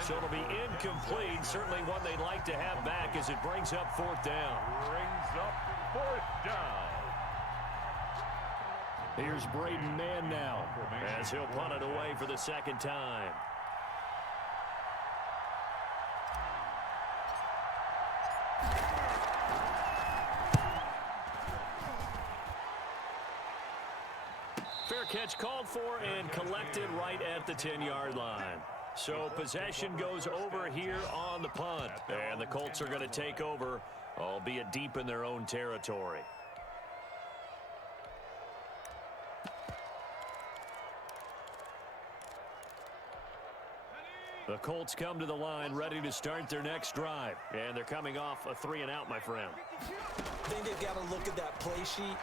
So it'll be incomplete. Certainly one they'd like to have back as it brings up fourth down. Brings up fourth down. Here's Braden Mann now as he'll punt it away for the second time. Fair catch called for and collected right at the 10-yard line. So possession goes over here on the punt. And the Colts are going to take over, albeit deep in their own territory. The Colts come to the line ready to start their next drive. And they're coming off a 3-and-out, my friend. I think they've got to look at that play sheet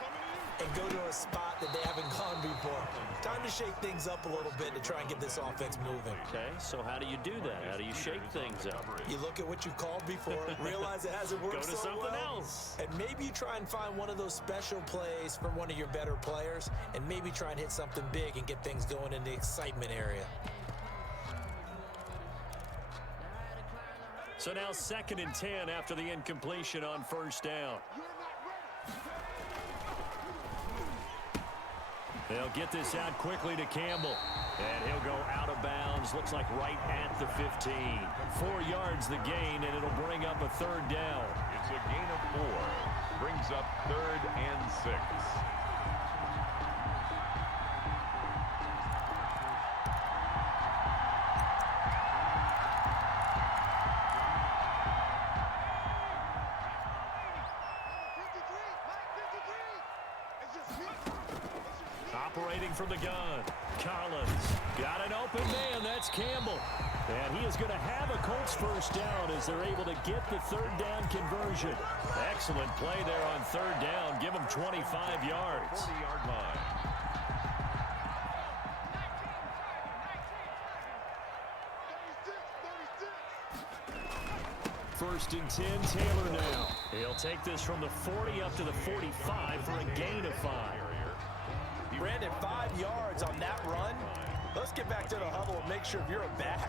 and go to a spot that they haven't gone before. Time to shake things up a little bit to try and get this offense moving. Okay, so how do you do that? How do you shake things up? You look at what you called before, realize it hasn't worked Go to so something well, else. and maybe you try and find one of those special plays from one of your better players, and maybe try and hit something big and get things going in the excitement area. So now 2nd and 10 after the incompletion on first down. They'll get this out quickly to Campbell. And he'll go out of bounds. Looks like right at the 15. 4 yards the gain, and it'll bring up a third down. It's a gain of 4. Brings up 3rd and 6. Operating from the gun, Collins got an open man. That's Campbell. And he is going to have a Colts first down as they're able to get the third down conversion. Excellent play there on third down. Give them 25 yards. 40-yard line. First and 10, Taylor now. He'll take this from the 40 up to the 45 for a gain of 5. Brandon, 5 yards on that run. Let's get back to the huddle and make sure if you're a back,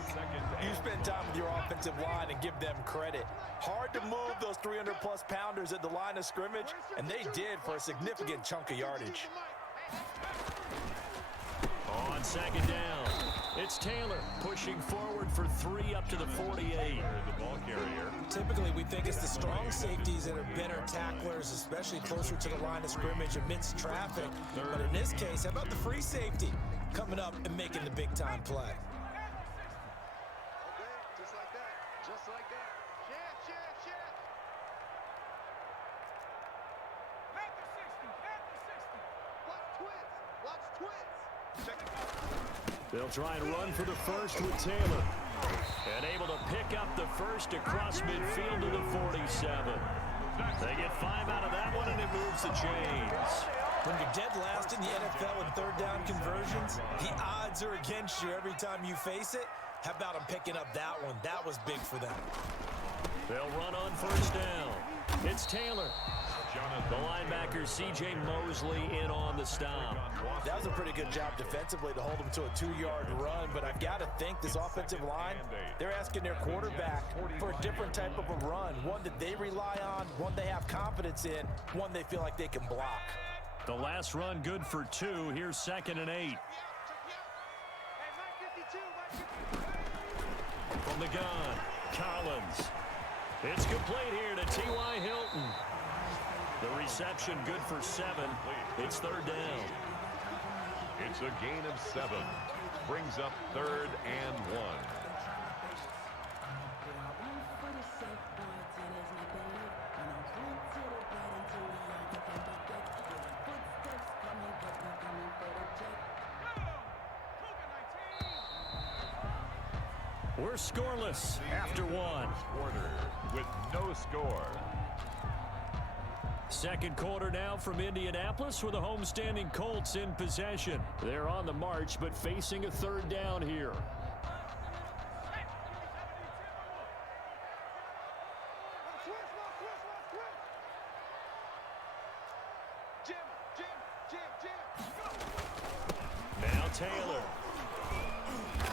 you spend time with your offensive line and give them credit. Hard to move those 300-plus pounders at the line of scrimmage, and they did for a significant chunk of yardage. On second down, it's Taylor pushing forward for 3 up to the 48. The ball carrier. Typically, we think it's the strong safeties that are better tacklers, especially closer to the line of scrimmage amidst traffic. But in this case, how about the free safety coming up and making the big-time play? Okay, just like that. Just like that. Check. Watch twins. Check it. They'll try and run for the first with Taylor. And able to pick up the first across midfield to the 47. They get 5 out of that one, and it moves the chains. When you're dead last in the NFL in third down conversions, the odds are against you every time you face it. How about them picking up that one? That was big for them. They'll run on first down. It's Taylor. The linebacker, C.J. Mosley, in on the stop. That was a pretty good job defensively to hold them to a 2-yard run, but I've got to think this offensive line, they're asking their quarterback for a different type of a run, one that they rely on, one they have confidence in, one they feel like they can block. The last run good for 2. Here's 2nd and 8. From the gun, Collins. It's complete here to T.Y. Hilton. The reception good for 7. It's third down. It's a gain of 7. Brings up 3rd and 1. We're scoreless after 1. Quarter with no score. Second quarter now from Indianapolis with the homestanding Colts in possession. They're on the march, but facing a third down here. Now Taylor.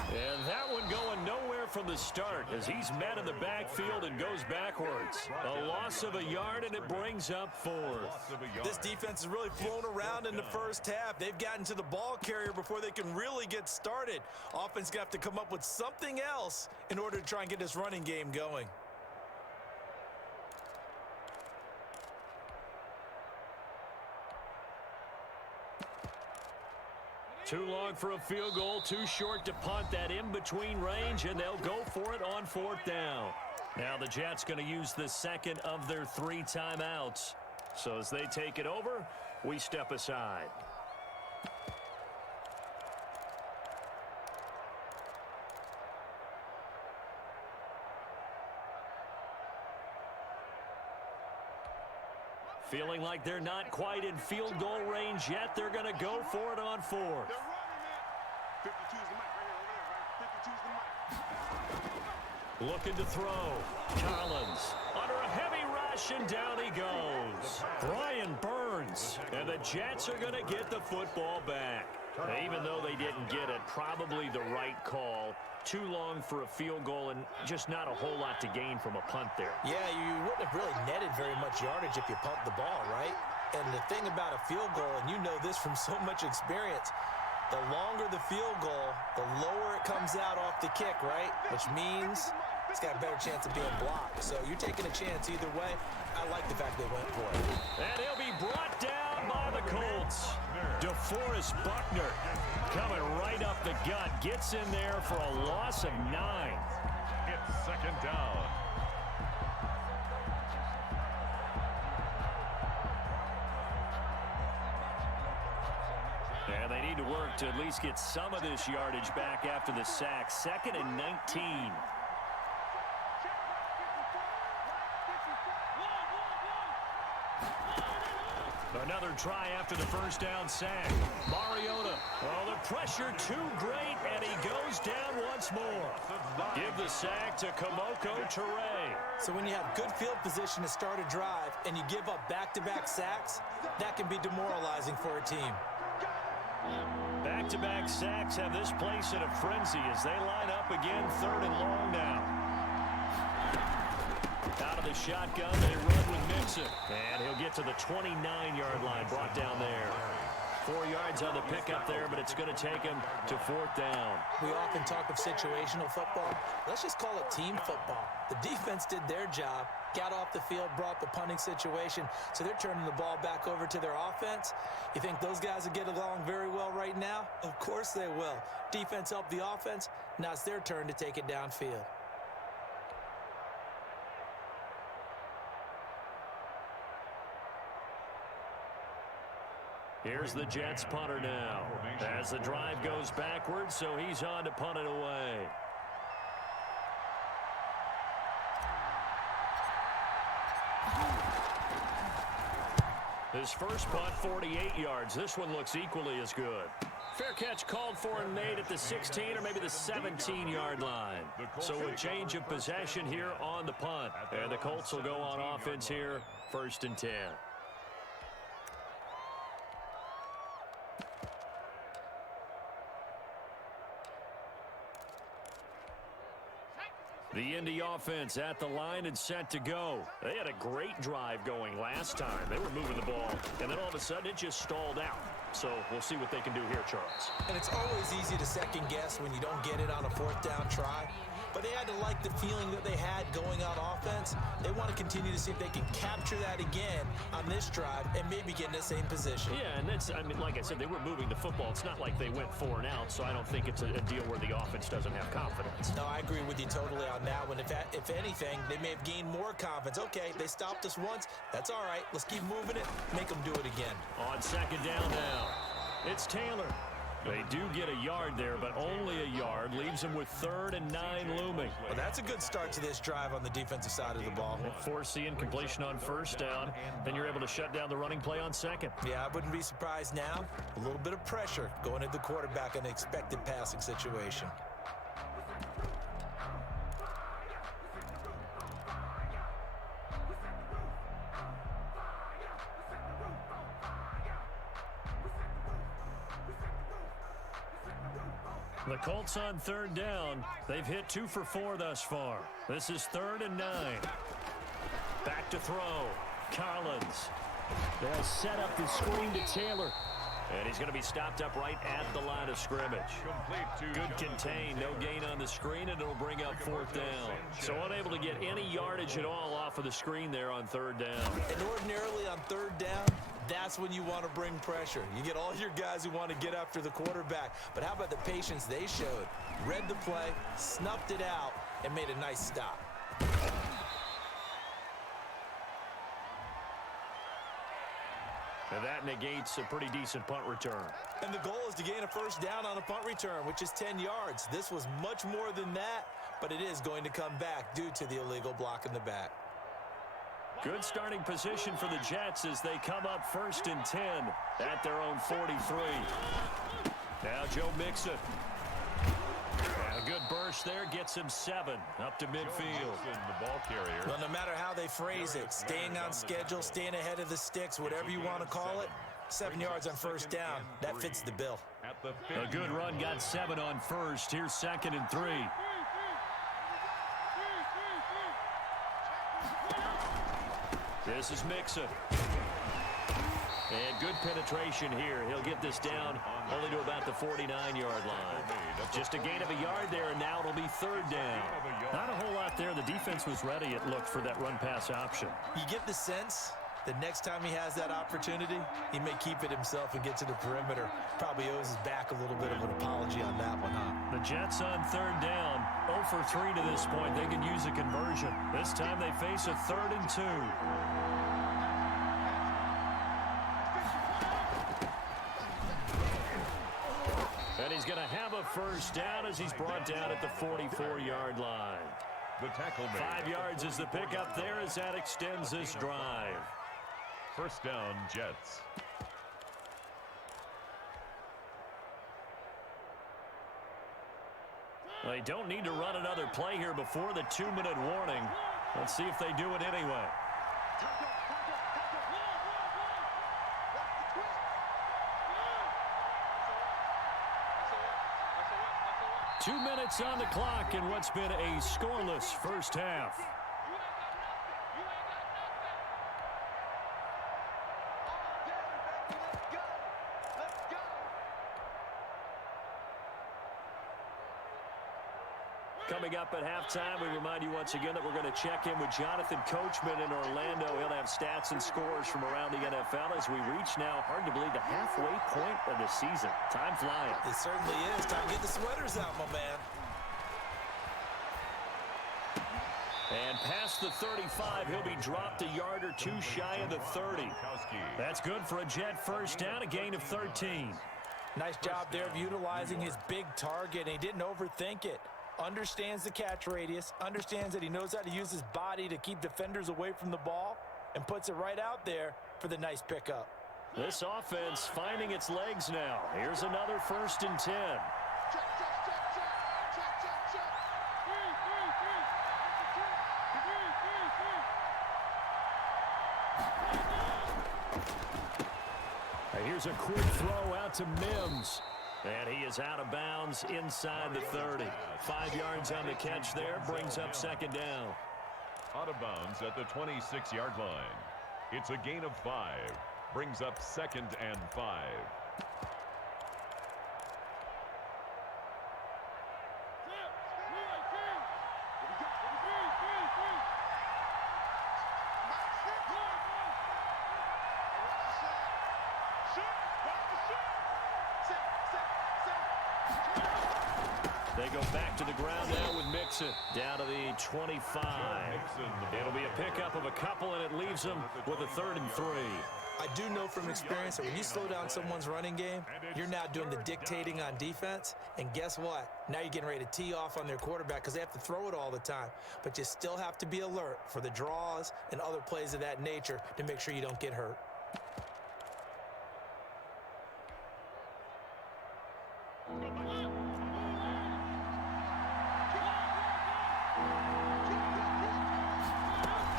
And that one going nowhere from the start as he's met in the backfield and goes backwards. A loss of a yard, and it brings up fourth. This defense is really flown around in the first half. They've gotten to the ball carrier before they can really get started. Offense got to come up with something else in order to try and get this running game going. Too long for a field goal, too short to punt. That in-between range, and they'll go for it on fourth down. Now the Jets going to use the second of their 3 timeouts. So as they take it over, we step aside. Feeling like they're not quite in field goal range yet. They're going to go for it on fourth. Looking to throw. Collins under a heavy rush, and down he goes. Brian Burns. And the Jets are going to get the football back. Even though they didn't get it, probably the right call. Too long for a field goal and just not a whole lot to gain from a punt there. Yeah, you wouldn't have really netted very much yardage if you pumped the ball, right? And the thing about a field goal, and you know this from so much experience, the longer the field goal, the lower it comes out off the kick, right? Which means it's got a better chance of being blocked. So you're taking a chance either way. I like the fact they went for it. And he'll be brought down by the Colts. DeForest Buckner coming right up the gut. Gets in there for a loss of 9. It's second down. And they need to work to at least get some of this yardage back after the sack. 2nd and 19. Another try after the first down sack. Mariota. Oh, the pressure too great, and he goes down once more. Give the sack to Kamoko Toure. So when you have good field position to start a drive and you give up back-to-back sacks, that can be demoralizing for a team. Back-to-back sacks have this place in a frenzy as they line up again, 3rd and long now. Out of the shotgun, they run with Mixon. And he'll get to the 29-yard line, brought down there. 4 yards on the pickup there, but it's going to take him to 4th down. We often talk of situational football. Let's just call it team football. The defense did their job, got off the field, brought the punting situation, so they're turning the ball back over to their offense. You think those guys will get along very well right now? Of course they will. Defense helped the offense. Now it's their turn to take it downfield. Here's the Jets punter now as the drive goes backwards, so he's on to punt it away. His first punt, 48 yards. This one looks equally as good. Fair catch called for and made at the 16 or maybe the 17-yard line. So a change of possession here on the punt. And the Colts will go on offense here, 1st and 10. The Indy offense at the line and set to go. They had a great drive going last time. They were moving the ball, and then all of a sudden it just stalled out. So we'll see what they can do here, Charles. And it's always easy to second guess when you don't get it on a 4th down try. But they had to like the feeling that they had going on offense. They want to continue to see if they can capture that again on this drive and maybe get in the same position. Yeah, and that's, I mean, like I said, they were moving the football. It's not like they went 4 and out, so I don't think it's a deal where the offense doesn't have confidence. No, I agree with you totally on that one. If anything, they may have gained more confidence. Okay, they stopped us once. That's all right. Let's keep moving it. Make them do it again. On 2nd down now, it's Taylor. They do get a yard there, but only a yard. Leaves them with 3rd and 9 looming. Well, that's a good start to this drive on the defensive side of the ball. Force the incompletion on 1st down. Then you're able to shut down the running play on 2nd. Yeah, I wouldn't be surprised now. A little bit of pressure going at the quarterback in an expected passing situation. The Colts on third down. They've hit 2 for 4 thus far. This is 3rd and 9. Back to throw. Collins. They'll set up the screen to Taylor. And he's going to be stopped up right at the line of scrimmage. Good contain, no gain on the screen, and it'll bring up 4th down. So unable to get any yardage at all off of the screen there on 3rd down. And ordinarily on 3rd down, that's when you want to bring pressure. You get all your guys who want to get after the quarterback. But how about the patience they showed? Read the play, snuffed it out, and made a nice stop. And that negates a pretty decent punt return. And the goal is to gain a 1st down on a punt return, which is 10 yards. This was much more than that, but it is going to come back due to the illegal block in the back. Good starting position for the Jets as they come up 1st and 10 at their own 43. Now Joe Mixon. And a good burst there gets him 7 up to midfield. The ball carrier. Well, no matter how they phrase it, staying on schedule, staying ahead of the sticks, whatever you want to call it, 7 yards on 1st down, that fits the bill. A good run got 7 on 1st. Here's 2nd and 3. This is Mixon. And good penetration here. He'll get this down only to about the 49-yard line. Just a gain of a yard there, and now it'll be 3rd down. Not a whole lot there. The defense was ready, it looked, for that run-pass option. You get the sense that next time he has that opportunity, he may keep it himself and get to the perimeter. Probably owes his back a little bit of an apology on that one, huh? The Jets on 3rd down. 0 for 3 to this point. They can use a conversion. This time they face a 3rd and 2. And he's going to have a 1st down as he's brought down at the 44-yard line. The tackle made. 5 yards is the pickup there as that extends this drive. 1st down, Jets. They don't need to run another play here before the 2-minute warning. Let's see if they do it anyway. 2 minutes on the clock in what's been a scoreless 1st half. Coming up at halftime, we remind you once again that we're going to check in with Jonathan Coachman in Orlando. He'll have stats and scores from around the NFL as we reach now, hard to believe, the halfway point of the season. Time flying. It certainly is. Time to get the sweaters out, my man. And past the 35, he'll be dropped a yard or 2 shy of the 30. That's good for a Jet 1st down, a gain of 13. Nice job there of utilizing his big target, and he didn't overthink it. Understands the catch radius, understands that he knows how to use his body to keep defenders away from the ball, and puts it right out there for the nice pickup. This offense finding its legs now. Here's another 1st and 10. Here's a quick throw out to Mims. And he is out of bounds inside the 30. 5 yards on the catch there, brings up 2nd down. Out of bounds at the 26-yard line. It's a gain of 5. Brings up 2nd and 5. They go back to the ground now with Mixon down to the 25. It'll be a pickup of a couple, and it leaves them with a 3rd and 3. I do know from experience that when you slow down someone's running game, you're now doing the dictating on defense. And guess what? Now you're getting ready to tee off on their quarterback because they have to throw it all the time. But you still have to be alert for the draws and other plays of that nature to make sure you don't get hurt.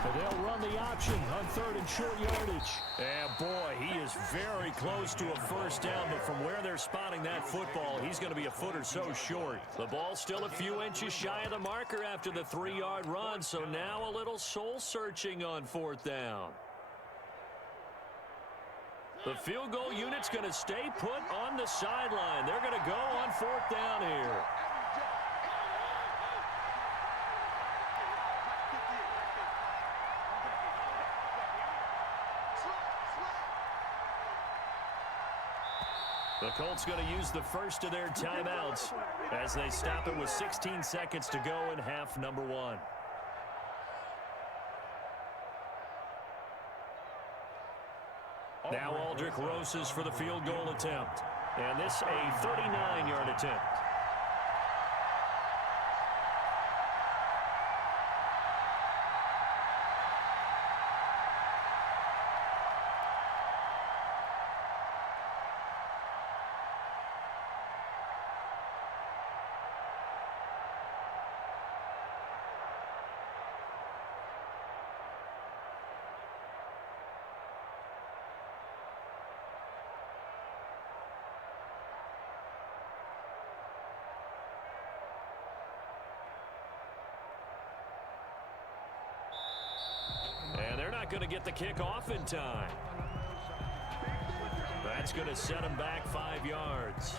And they'll run the option on 3rd and short yardage. And boy, he is very close to a first down, but from where they're spotting that football, he's going to be a foot or so short. The ball's still a few inches shy of the marker after the 3-yard run, so now a little soul-searching on 4th down. The field goal unit's going to stay put on the sideline. They're going to go on 4th down here. The Colts going to use the first of their timeouts as they stop it with 16 seconds to go in half number 1. Now Aldrich Roses for the field goal attempt. And this a 39-yard attempt. And they're not going to get the kick off in time. That's going to set them back 5 yards.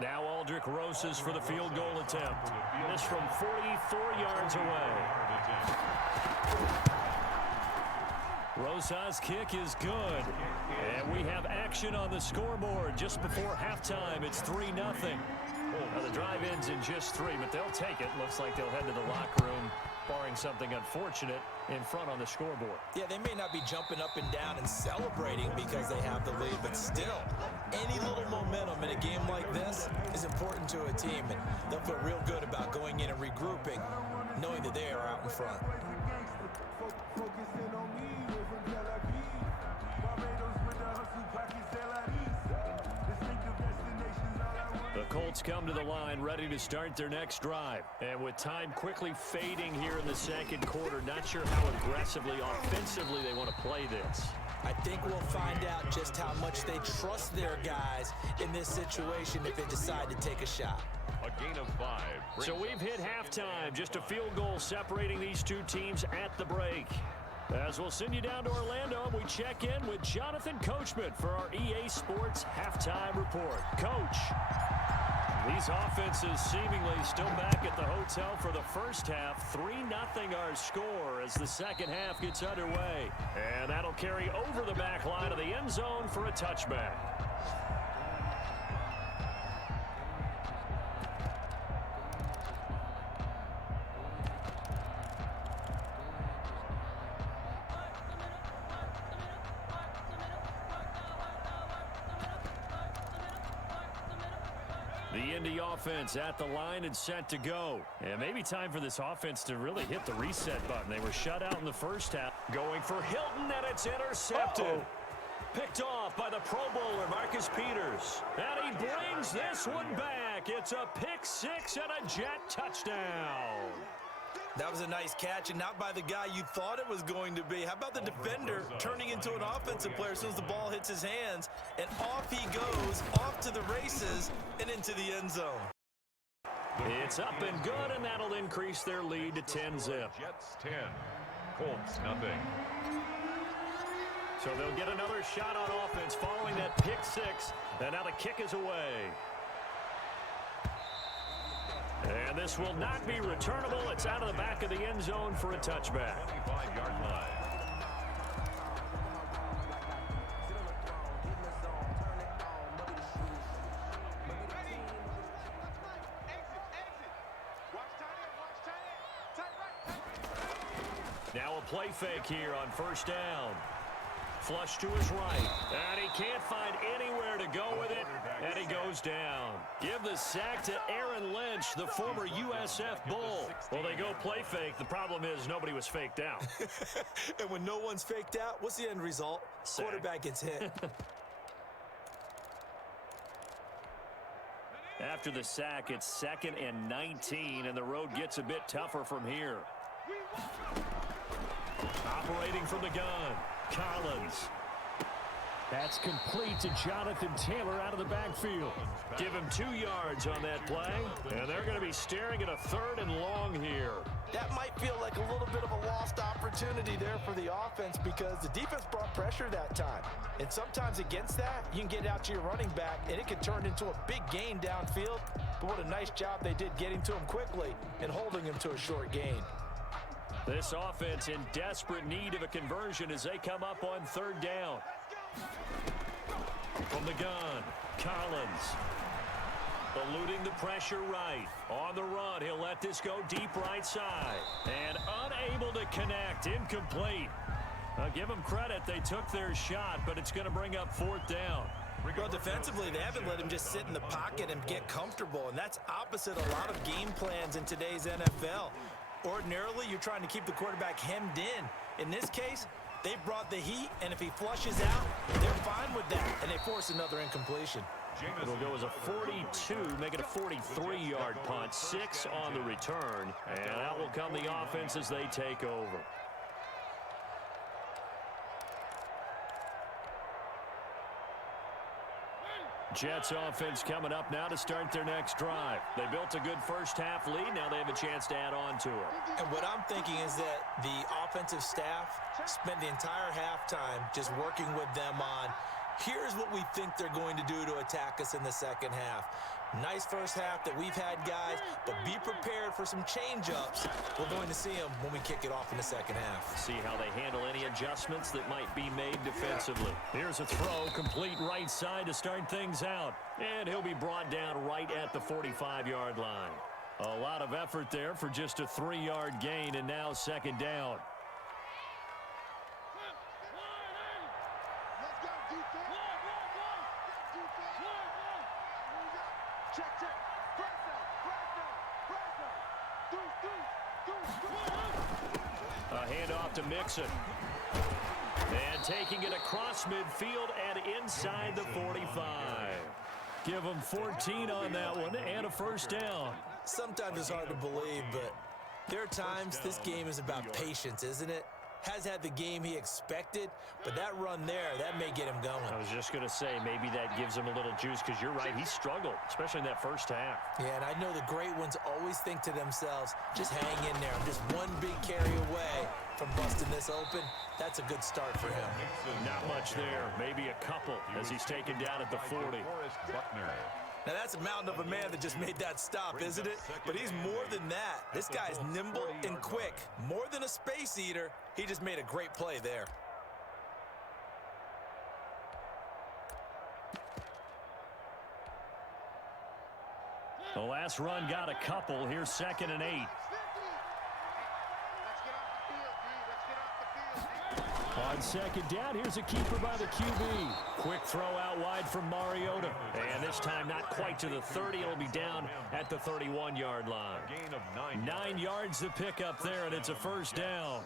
Now Aldrich Roses for the field goal attempt. This from 44 yards away. Rosas' kick is good. And we have action on the scoreboard just before halftime. It's 3-0. Now the drive ends in just 3, but they'll take it. Looks like they'll head to the locker room, barring something unfortunate, in front on the scoreboard. Yeah, they may not be jumping up and down and celebrating because they have the lead, but still, any little momentum in a game like this is important to a team, and they'll feel real good about going in and regrouping, knowing that they are out in front. The Colts come to the line ready to start their next drive. And with time quickly fading here in the second quarter, not sure how aggressively, offensively they want to play this. I think we'll find out just how much they trust their guys in this situation if they decide to take a shot. A gain of 5. So we've hit halftime. Just a field goal separating these two teams at the break. As we'll send you down to Orlando, we check in with Jonathan Coachman for our EA Sports Halftime Report. Coach, these offenses seemingly still back at the hotel for the first half. 3-0 our score as the second half gets underway. And that'll carry over the back line of the end zone for a touchback. The Indy offense at the line and set to go. And maybe time for this offense to really hit the reset button. They were shut out in the first half. Going for Hilton, and it's intercepted. Picked off by the Pro Bowler, Marcus Peters. And he brings this one back. It's a pick six and a Jet touchdown. That was a nice catch, and not by the guy you thought it was going to be. How about the defender turning into an offensive player as soon as the ball hits his hands, and off he goes, off to the races, and into the end zone. It's up and good, and that'll increase their lead to 10-zip. Jets 10, Colts nothing. So they'll get another shot on offense following that pick six, and now the kick is away. And this will not be returnable. It's out of the back of the end zone for a touchback. 25-yard line. Now a play fake here on first down. Flush to his right. And he can't find anywhere to go with it. And he goes down. Give the sack to Aaron Lynch, the former USF Bull. Well, they go play fake. The problem is nobody was faked out. And when no one's faked out, what's the end result? Sack. Quarterback gets hit. After the sack, it's 2nd and 19, and the road gets a bit tougher from here. Operating from the gun, Collins. That's complete to Jonathan Taylor out of the backfield. Give him 2 yards on that play, and they're going to be staring at a 3rd and long here. That might feel like a little bit of a lost opportunity there for the offense because the defense brought pressure that time. And sometimes against that, you can get out to your running back, and it can turn into a big gain downfield. But what a nice job they did getting to him quickly and holding him to a short gain. This offense in desperate need of a conversion as they come up on 3rd down. From the gun, Collins. Eluding the pressure right. On the run, he'll let this go deep right side. And unable to connect, incomplete. I'll give them credit, they took their shot, but it's going to bring up 4th down. Well, defensively, they haven't let him just sit in the pocket and get comfortable, and that's opposite a lot of game plans in today's NFL. Ordinarily, you're trying to keep the quarterback hemmed in. In this case, they brought the heat, and if he flushes out, they're fine with that, and they force another incompletion. It'll go as a 42, make it a 43-yard punt, 6 on the return, and out will come the offense as they take over. Jets offense coming up now to start their next drive. They built a good first half lead. Now they have a chance to add on to it. And what I'm thinking is that the offensive staff spent the entire halftime just working with them on, here's what we think they're going to do to attack us in the second half. Nice first half that we've had, guys, but be prepared for some change-ups. We're going to see them when we kick it off in the second half. See how they handle any adjustments that might be made defensively. Here's a throw, complete right side to start things out. And he'll be brought down right at the 45-yard line. A lot of effort there for just a 3-yard gain, and now 2nd down. A handoff to Mixon. And taking it across midfield and inside the 45. Give them 14 on that one and a 1st down. Sometimes it's hard to believe, but there are times this game is about patience, isn't it? Has had the game he expected, but that run there, that may get him going. I was just going to say, maybe that gives him a little juice, because you're right, he struggled, especially in that first half. Yeah, and I know the great ones always think to themselves, just hang in there. I'm just one big carry away from busting this open. That's a good start for him. Not much there, maybe a couple as he's taken down at the 40. Now, that's a mountain of a man that just made that stop, isn't it? But he's more than that. This guy's nimble and quick. More than a space eater, he just made a great play there. The last run got a couple. Here's 2nd and 8. On 2nd down, here's a keeper by the QB. Quick throw out wide from Mariota. And this time not quite to the 30. It'll be down at the 31-yard line. Gain of 9 yards to pick up there, and it's a 1st down.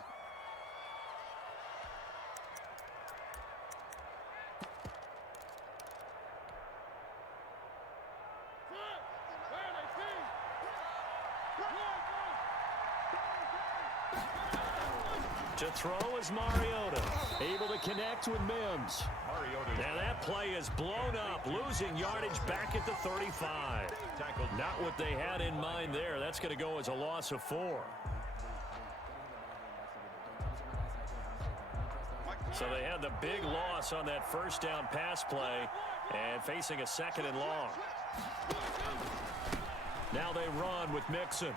To throw is Mariota. Able to connect with Mims. And that play is blown up. Losing yardage back at the 35. Not what they had in mind there. That's going to go as a loss of 4. So they had the big loss on that 1st down pass play and facing a 2nd and long. Now they run with Mixon.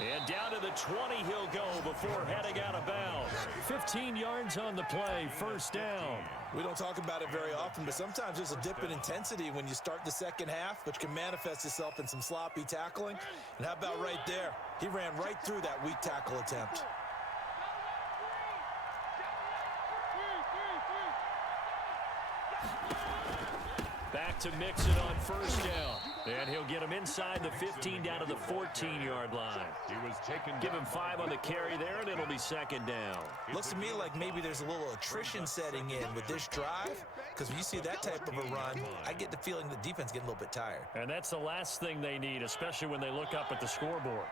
And down to the 20 he'll go before heading out of bounds. 15 yards on the play, 1st down. We don't talk about it very often, but sometimes there's a dip in intensity when you start the second half, which can manifest itself in some sloppy tackling. And how about right there? He ran right through that weak tackle attempt. to mix it on first down. And he'll get him inside the 15 down to the 14-yard line. He was taken. Give him 5 on the carry there, and it'll be second down. Looks to me like maybe there's a little attrition setting in with this drive, because when you see that type of a run, I get the feeling the defense getting a little bit tired. And that's the last thing they need, especially when they look up at the scoreboard.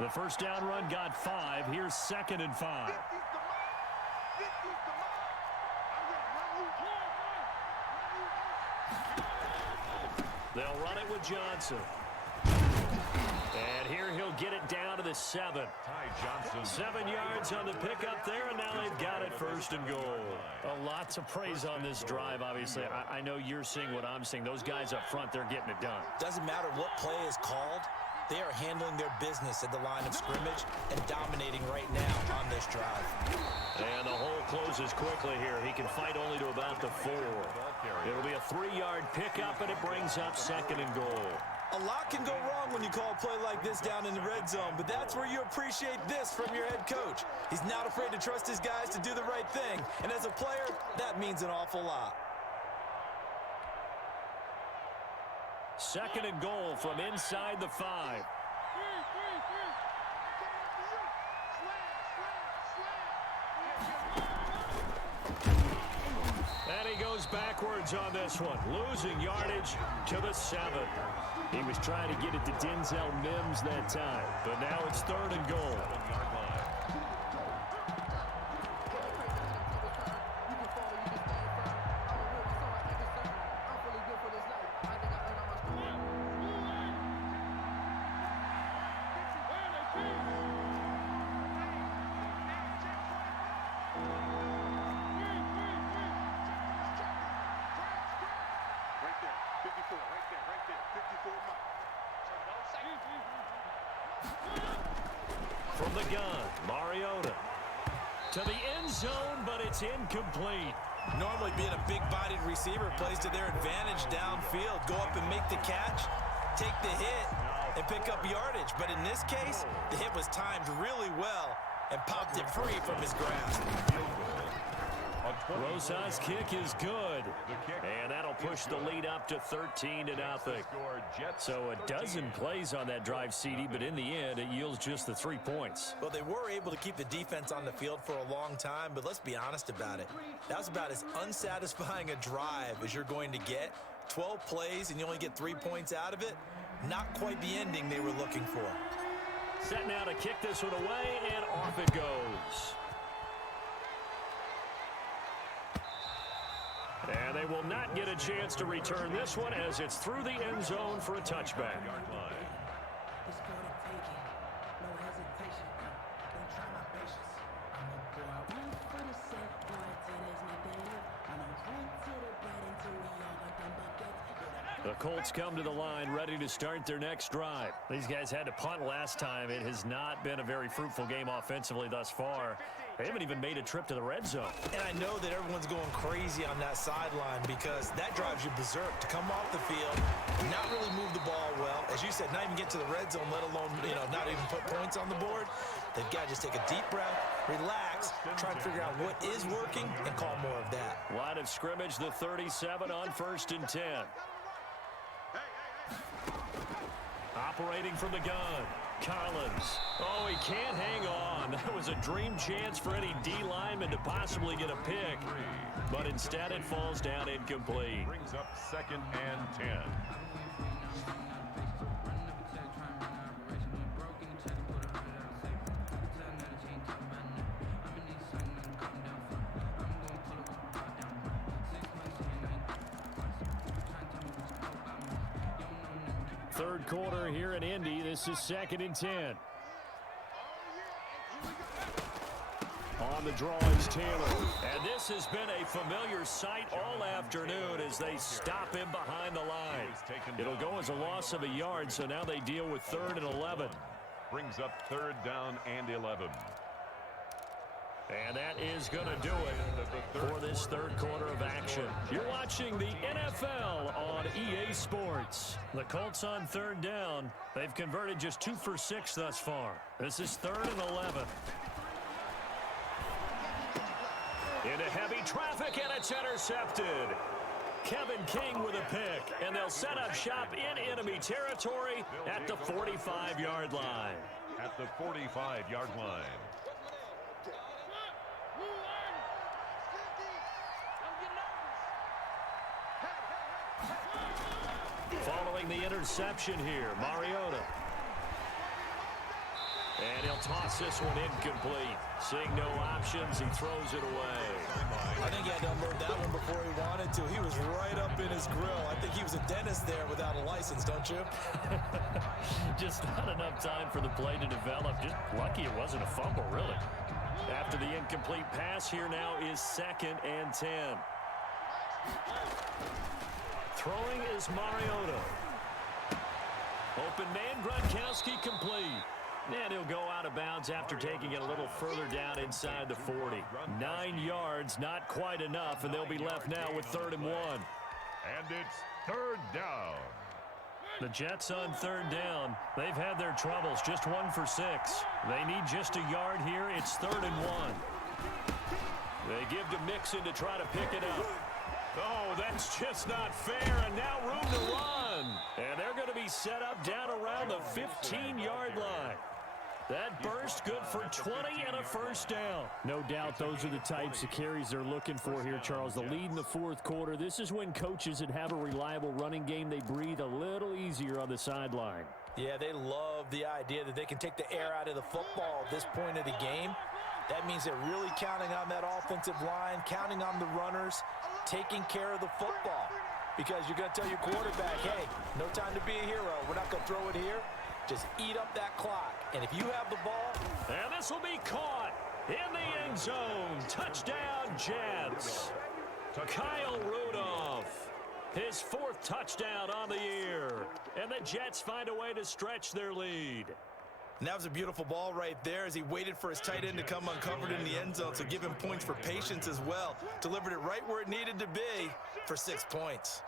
The first down run got 5. Here's second and 5. They'll run it with Johnson. And here he'll get it down to the 7. Ty Johnson. 7 yards on the pickup there, and now they've got it first and goal. A lot to praise on this drive, obviously. I know you're seeing what I'm seeing. Those guys up front, they're getting it done. Doesn't matter what play is called. They are handling their business at the line of scrimmage and dominating right now on this drive. And the hole closes quickly here. He can fight only to about the 4. It'll be a 3-yard pickup, and it brings up second and goal. A lot can go wrong when you call a play like this down in the red zone, but that's where you appreciate this from your head coach. He's not afraid to trust his guys to do the right thing, and as a player, that means an awful lot. Second and goal from inside the 5. And he goes backwards on this one, losing yardage to the 7. He was trying to get it to Denzel Mims that time, but now it's third and goal. From the gun, Mariota to the end zone, but it's incomplete. Normally being a big-bodied receiver plays to their advantage downfield. Go up and make the catch, take the hit, and pick up yardage. But in this case, the hit was timed really well and popped it free from his grasp. Rosas' kick is good, and that'll push the lead up to 13-0. So a dozen plays on that drive, CD, but in the end, it yields just the 3 points. Well, they were able to keep the defense on the field for a long time, but let's be honest about it. That was about as unsatisfying a drive as you're going to get. 12 plays, and you only get 3 points out of it. Not quite the ending they were looking for. Set now to kick this one away, and off it goes. And they will not get a chance to return this one as it's through the end zone for a touchback. The Colts come to the line ready to start their next drive. These guys had to punt last time. It has not been a very fruitful game offensively thus far. They haven't even made a trip to the red zone. And I know that everyone's going crazy on that sideline because that drives you berserk to come off the field, not really move the ball well. As you said, not even get to the red zone, let alone, not even put points on the board. They've got to just take a deep breath, relax, try to figure out what is working, and call more of that. Line of scrimmage, the 37 on 1st and 10. Operating from the gun, Collins. Oh, he can't hang on. That was a dream chance for any D lineman to possibly get a pick. But instead it falls down incomplete. Brings up 2nd and 10. Third quarter here in Indy. This is 2nd and 10. On the draw is Taylor. And this has been a familiar sight all afternoon as they stop him behind the line. It'll go as a loss of a yard, so now they deal with 3rd and 11. Brings up 3rd down and 11. And that is going to do it for this third quarter of action. You're watching the NFL on EA Sports. The Colts on 3rd down. They've converted just 2 for 6 thus far. This is 3rd and 11. Into heavy traffic, and it's intercepted. Kevin King with a pick, and they'll set up shop in enemy territory at the 45-yard line. At the 45-yard line. Following the interception here, Mariota. And he'll toss this one incomplete. Seeing no options, he throws it away. I think he had to unload that one before he wanted to. He was right up in his grill. I think he was a dentist there without a license, don't you? Just not enough time for the play to develop. Just lucky it wasn't a fumble, really. After the incomplete pass, here now is 2nd and 10. Throwing is Mariota. Open man, Gronkowski complete. And he'll go out of bounds after taking it a little further down inside the 40. 9 yards, not quite enough, and they'll be left now with 3rd and 1. And it's 3rd down. The Jets on 3rd down. They've had their troubles, just 1 for 6. They need just a yard here. It's 3rd and 1. They give to Mixon to try to pick it up. Oh, that's just not fair, and now room to run. And they're going to be set up down around the 15-yard line. That burst good for 20 and a 1st down. No doubt those are the types of carries they're looking for here, Charles. The lead in the 4th quarter. This is when coaches that have a reliable running game, they breathe a little easier on the sideline. Yeah, they love the idea that they can take the air out of the football at this point of the game. That means they're really counting on that offensive line, counting on the runners, taking care of the football. Because you're going to tell your quarterback, hey, no time to be a hero. We're not going to throw it here. Just eat up that clock. And if you have the ball. And this will be caught in the end zone. Touchdown, Jets. Kyle Rudolph. His 4th touchdown on the year. And the Jets find a way to stretch their lead. And that was a beautiful ball right there as he waited for his tight end to come uncovered in the end zone. So give him points for patience as well. Delivered it right where it needed to be for 6 points.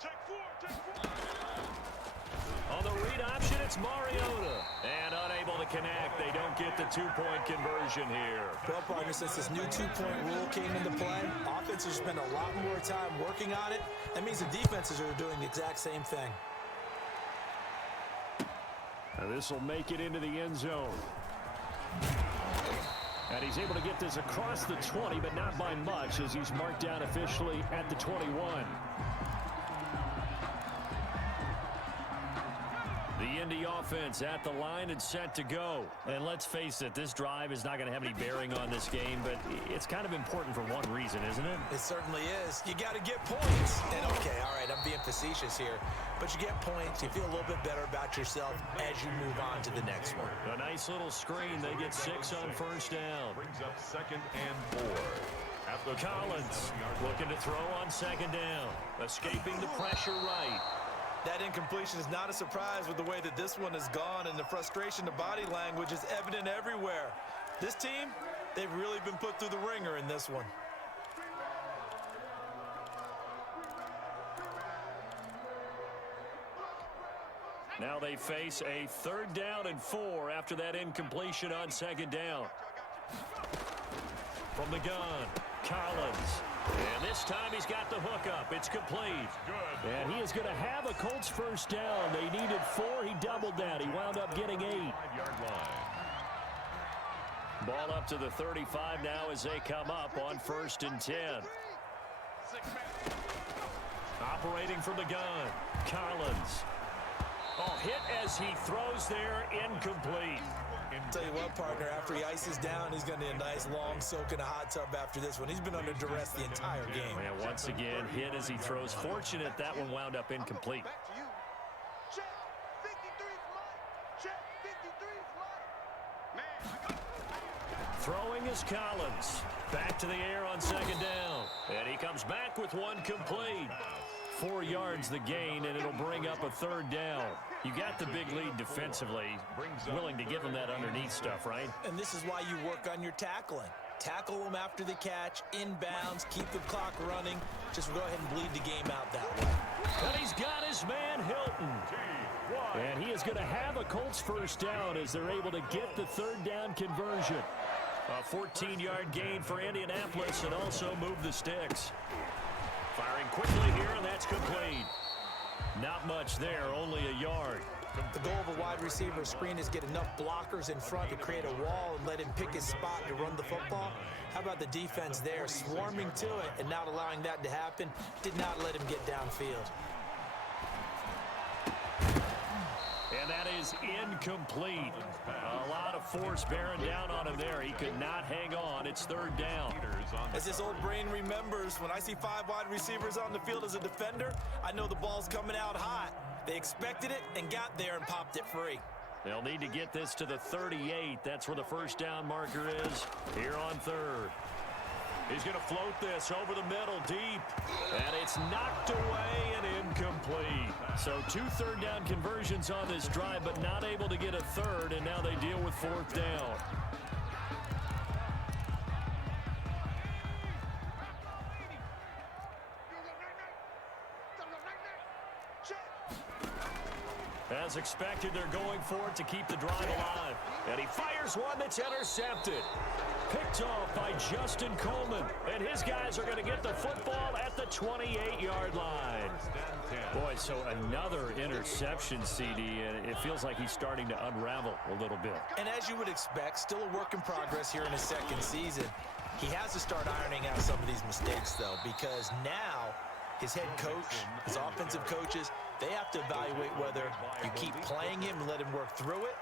On the read option, it's Mariota. And unable to connect. They don't get the 2-point conversion here. Well, partner, since this new 2-point rule came into play, offenses spend a lot more time working on it. That means the defenses are doing the exact same thing. And this will make it into the end zone. And he's able to get this across the 20, but not by much, as he's marked down officially at the 21. The Indy offense at the line and set to go. And let's face it, this drive is not going to have any bearing on this game, but it's kind of important for one reason, isn't it? It certainly is. You got to get points. And okay, all right, I'm being facetious here, but you get points. You feel a little bit better about yourself as you move on to the next one. A nice little screen. They get 6 on 1st down. Brings up 2nd and 4. At the Collins looking to throw on 2nd down. Escaping the pressure right. That incompletion is not a surprise with the way that this one has gone, and the frustration, the body language is evident everywhere. This team, they've really been put through the ringer in this one. Now they face a 3rd down and 4 after that incompletion on 2nd down. From the gun, Collins. And this time he's got the hookup. It's complete. Good. And he is going to have a Colts 1st down. They needed 4. He doubled that. He wound up getting 8. 5-yard line. Ball up to the 35 now as they come up on 1st and 10. Operating from the gun, Collins. Oh, hit as he throws there, incomplete. Tell you what, partner, after he ices down, he's going to need a nice long soak in a hot tub after this one. He's been under duress the entire game. And once again, hit as he throws. Fortunate that one wound up incomplete. Back to you. Check 53 flight. Check 53 flight. Man. Throwing is Collins. Back to the air on 2nd down. And he comes back with one complete. 4 yards the gain, and it'll bring up a 3rd down. You got the big lead defensively. Willing to give him that underneath stuff, right? And this is why you work on your tackling. Tackle them after the catch, inbounds, keep the clock running. Just go ahead and bleed the game out that way. And he's got his man Hilton. And he is going to have a Colts 1st down as they're able to get the 3rd down conversion. A 14-yard gain for Indianapolis and also move the sticks. Firing quickly here, and that's complete. Not much there, only a yard. The goal of a wide receiver screen is get enough blockers in front to create a wall and let him pick his spot to run the football. How about the defense there, swarming to it and not allowing that to happen? Did not let him get downfield. And that is incomplete. A lot of force bearing down on him there. He could not hang on. It's third down. As his old brain remembers, when I see 5 wide receivers on the field as a defender, I know the ball's coming out hot. They expected it and got there and popped it free. They'll need to get this to the 38. That's where the first down marker is here on third. He's going to float this over the middle deep. And it's knocked away and incomplete. So 2 third down conversions on this drive, but not able to get a third, and now they deal with fourth down. As expected, they're going for it to keep the drive alive. And he fires one that's intercepted. Picked off by Justin Coleman. And his guys are going to get the football at the 28-yard line. Boy, so another interception, CD, and it feels like he's starting to unravel a little bit. And as you would expect, still a work in progress here in his second season. He has to start ironing out some of these mistakes, though, because now his head coach, his offensive coaches, they have to evaluate whether you keep playing him and let him work through it,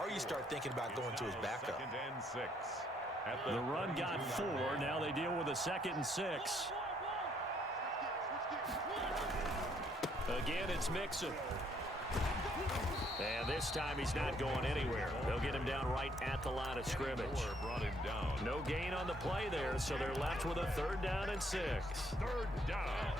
or you start thinking about going to his backup. The run got 4. Now they deal with a 2nd and 6. Again, it's Mixon. And this time he's not going anywhere. They'll get him down right at the line of scrimmage. No gain on the play there, so they're left with a 3rd down and 6. 3rd down.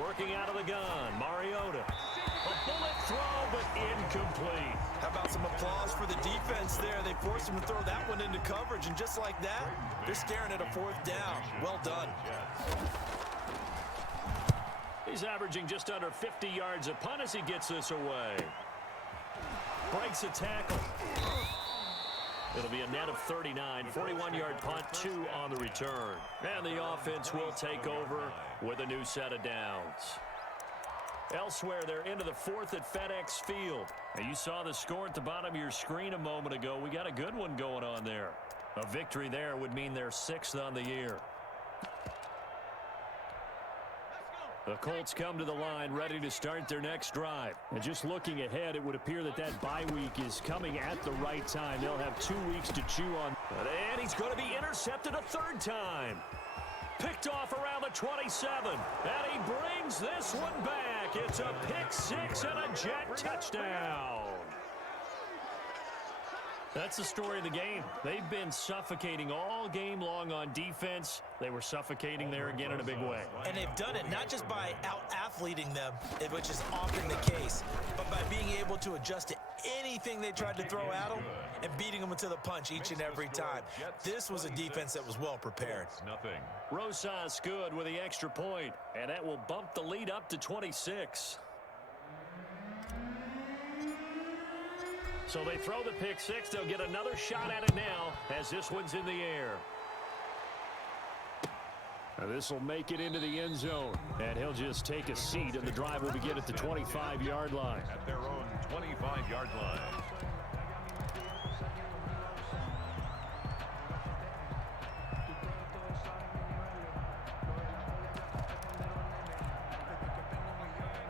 Working out of the gun, Mariota. A bullet throw, but incomplete. How about some applause for the defense there? They forced him to throw that one into coverage, and just like that, they're staring at a 4th down. Well done. He's averaging just under 50 yards a punt as he gets this away. Breaks a tackle. It'll be a net of 39, 41-yard punt, 2 on the return. And the offense will take over with a new set of downs. Elsewhere, they're into the 4th at FedEx Field. Now, you saw the score at the bottom of your screen a moment ago. We got a good one going on there. A victory there would mean they're 6th on the year. The Colts come to the line ready to start their next drive. And just looking ahead, it would appear that that bye week is coming at the right time. They'll have 2 weeks to chew on. And he's going to be intercepted a 3rd time. Picked off around the 27. And he brings this one back. It's a pick 6 and a jet touchdown. That's the story of the game. They've been suffocating all game long on defense. They were suffocating there again in a big way. And they've done it not just by out-athleting them, which is often the case, but by being able to adjust to anything they tried to throw at them and beating them into the punch each and every time. This was a defense that was well prepared. Rosas good with the extra point, and that will bump the lead up to 26. So they throw the pick 6. They'll get another shot at it now as this one's in the air. This will make it into the end zone, and he'll just take a seat, and the drive will begin at the 25-yard line. At their own 25-yard line.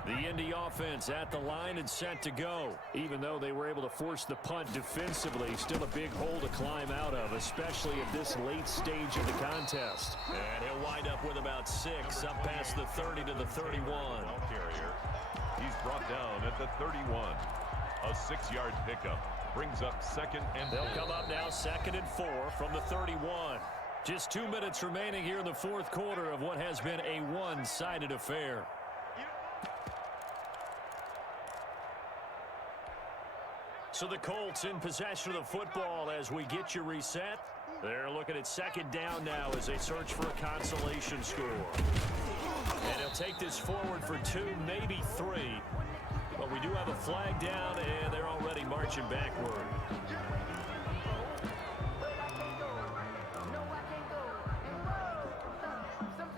The Indy offense at the line and set to go. Even though they were able to force the punt defensively, still a big hole to climb out of, especially at this late stage of the contest. And he'll wind up with about 6 up past the 30 to the 31. Carrier. He's brought down at the 31. A 6-yard pickup brings up 2nd and 4. They'll come up now 2nd and 4 from the 31. Just 2 minutes remaining here in the 4th quarter of what has been a one-sided affair. So the Colts in possession of the football as we get you reset. They're looking at 2nd down now as they search for a consolation score. And he'll take this forward for 2, maybe 3. But we do have a flag down, and they're already marching backward.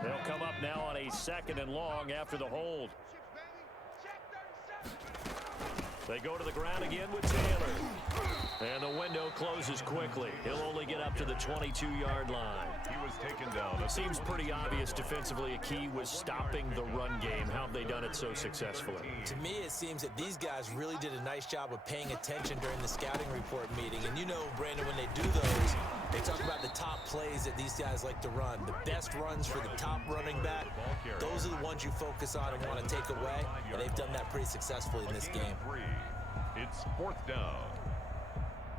They'll come up now on a 2nd and long after the hold. They go to the ground again with Taylor. And the window closes quickly. He'll only get up to the 22-yard line. He was taken down. It seems pretty obvious defensively a key was stopping the run game. How have they done it so successfully? To me, it seems that these guys really did a nice job of paying attention during the scouting report meeting. And you know, Brandon, when they do those, they talk about the top plays that these guys like to run. The best runs for the top running back, those are the ones you focus on and want to take away. And they've done that pretty successfully in this game. It's 4th down.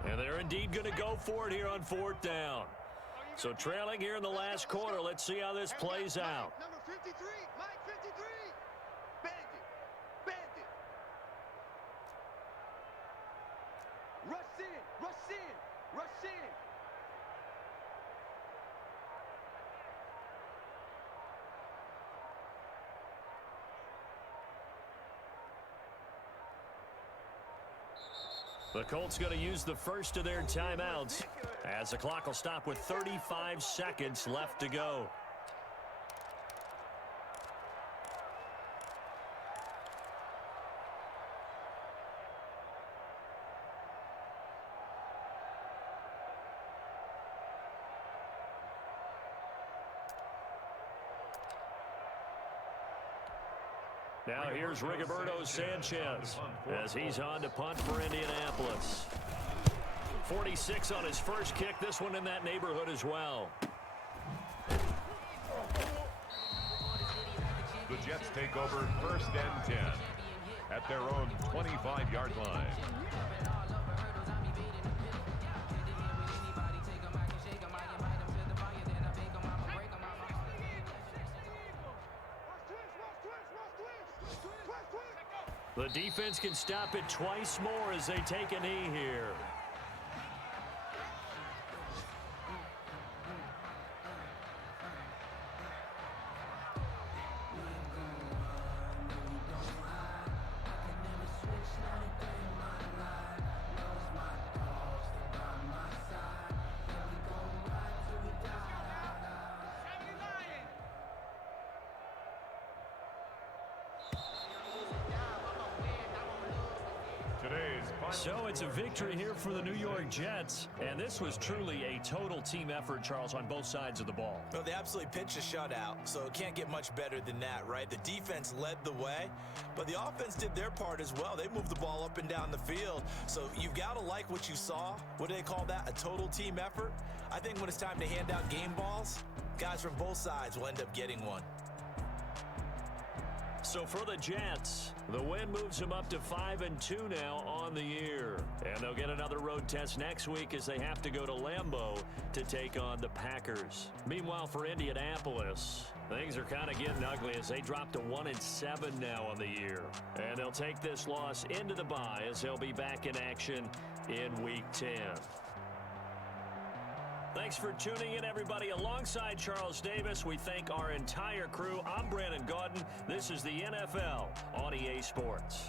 And they're indeed going to go for it here on 4th down. So trailing here in the last quarter, let's see how this plays out. Number 53, Mike 53. Bandit, bandit. Rush in, rush in, rush in. The Colts going to use the first of their timeouts as the clock will stop with 35 seconds left to go. Now here's Rigoberto Sanchez as he's on to punt for Indianapolis. 46 on his first kick. This one in that neighborhood as well. The Jets take over 1st and 10 at their own 25-yard line. The defense can stop it twice more as they take a knee here. So it's a victory here for the New York Jets, and this was truly a total team effort, Charles, on both sides of the ball. Well, they absolutely pitched a shutout, so it can't get much better than that, right? The defense led the way, but the offense did their part as well. They moved the ball up and down the field, so you've got to like what you saw. What do they call that? A total team effort? I think when it's time to hand out game balls, guys from both sides will end up getting one. So for the Jets, the win moves them up to 5-2 now on the year. And they'll get another road test next week as they have to go to Lambeau to take on the Packers. Meanwhile, for Indianapolis, things are kind of getting ugly as they drop to 1-7 now on the year. And they'll take this loss into the bye as they'll be back in action in Week 10. Thanks for tuning in, everybody. Alongside Charles Davis, we thank our entire crew. I'm Brandon Gaudin. This is the NFL on EA Sports.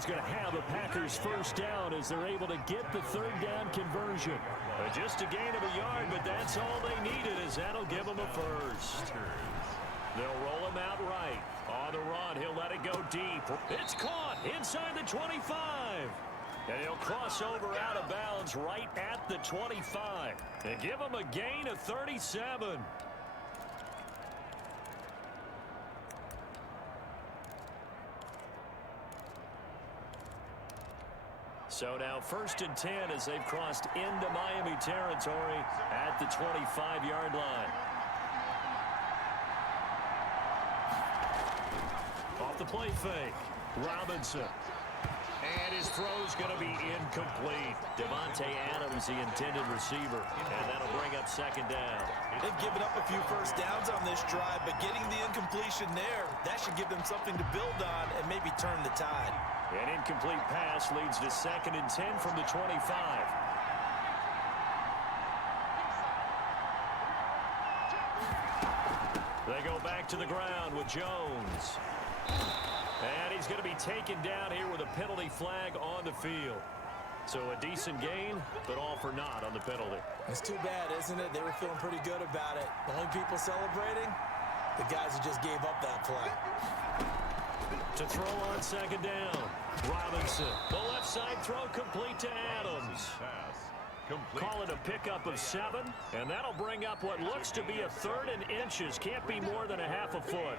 is going to have a Packers first down as they're able to get the third down conversion. Just a gain of a yard, but that's all they needed, as that'll give them a first. They'll roll him out right. On the run, he'll let it go deep. It's caught inside the 25. And he'll cross over out of bounds right at the 25. And give him a gain of 37. So now 1st and 10 as they've crossed into Miami territory at the 25-yard line. Off the play fake, Robinson. And his throw's going to be incomplete. Devontae Adams, the intended receiver. And that'll bring up 2nd down. They've given up a few first downs on this drive, but getting the incompletion there, that should give them something to build on and maybe turn the tide. An incomplete pass leads to 2nd and 10 from the 25. They go back to the ground with Jones. And he's going to be taken down here with a penalty flag on the field. So a decent gain, but all for naught on the penalty. It's too bad, isn't it? They were feeling pretty good about it. The only people celebrating, the guys who just gave up that play. To throw on 2nd down, Robinson. The left side throw complete to Adams. Call it a pickup of 7, and that'll bring up what looks to be a 3rd and inches. Can't be more than a half a foot.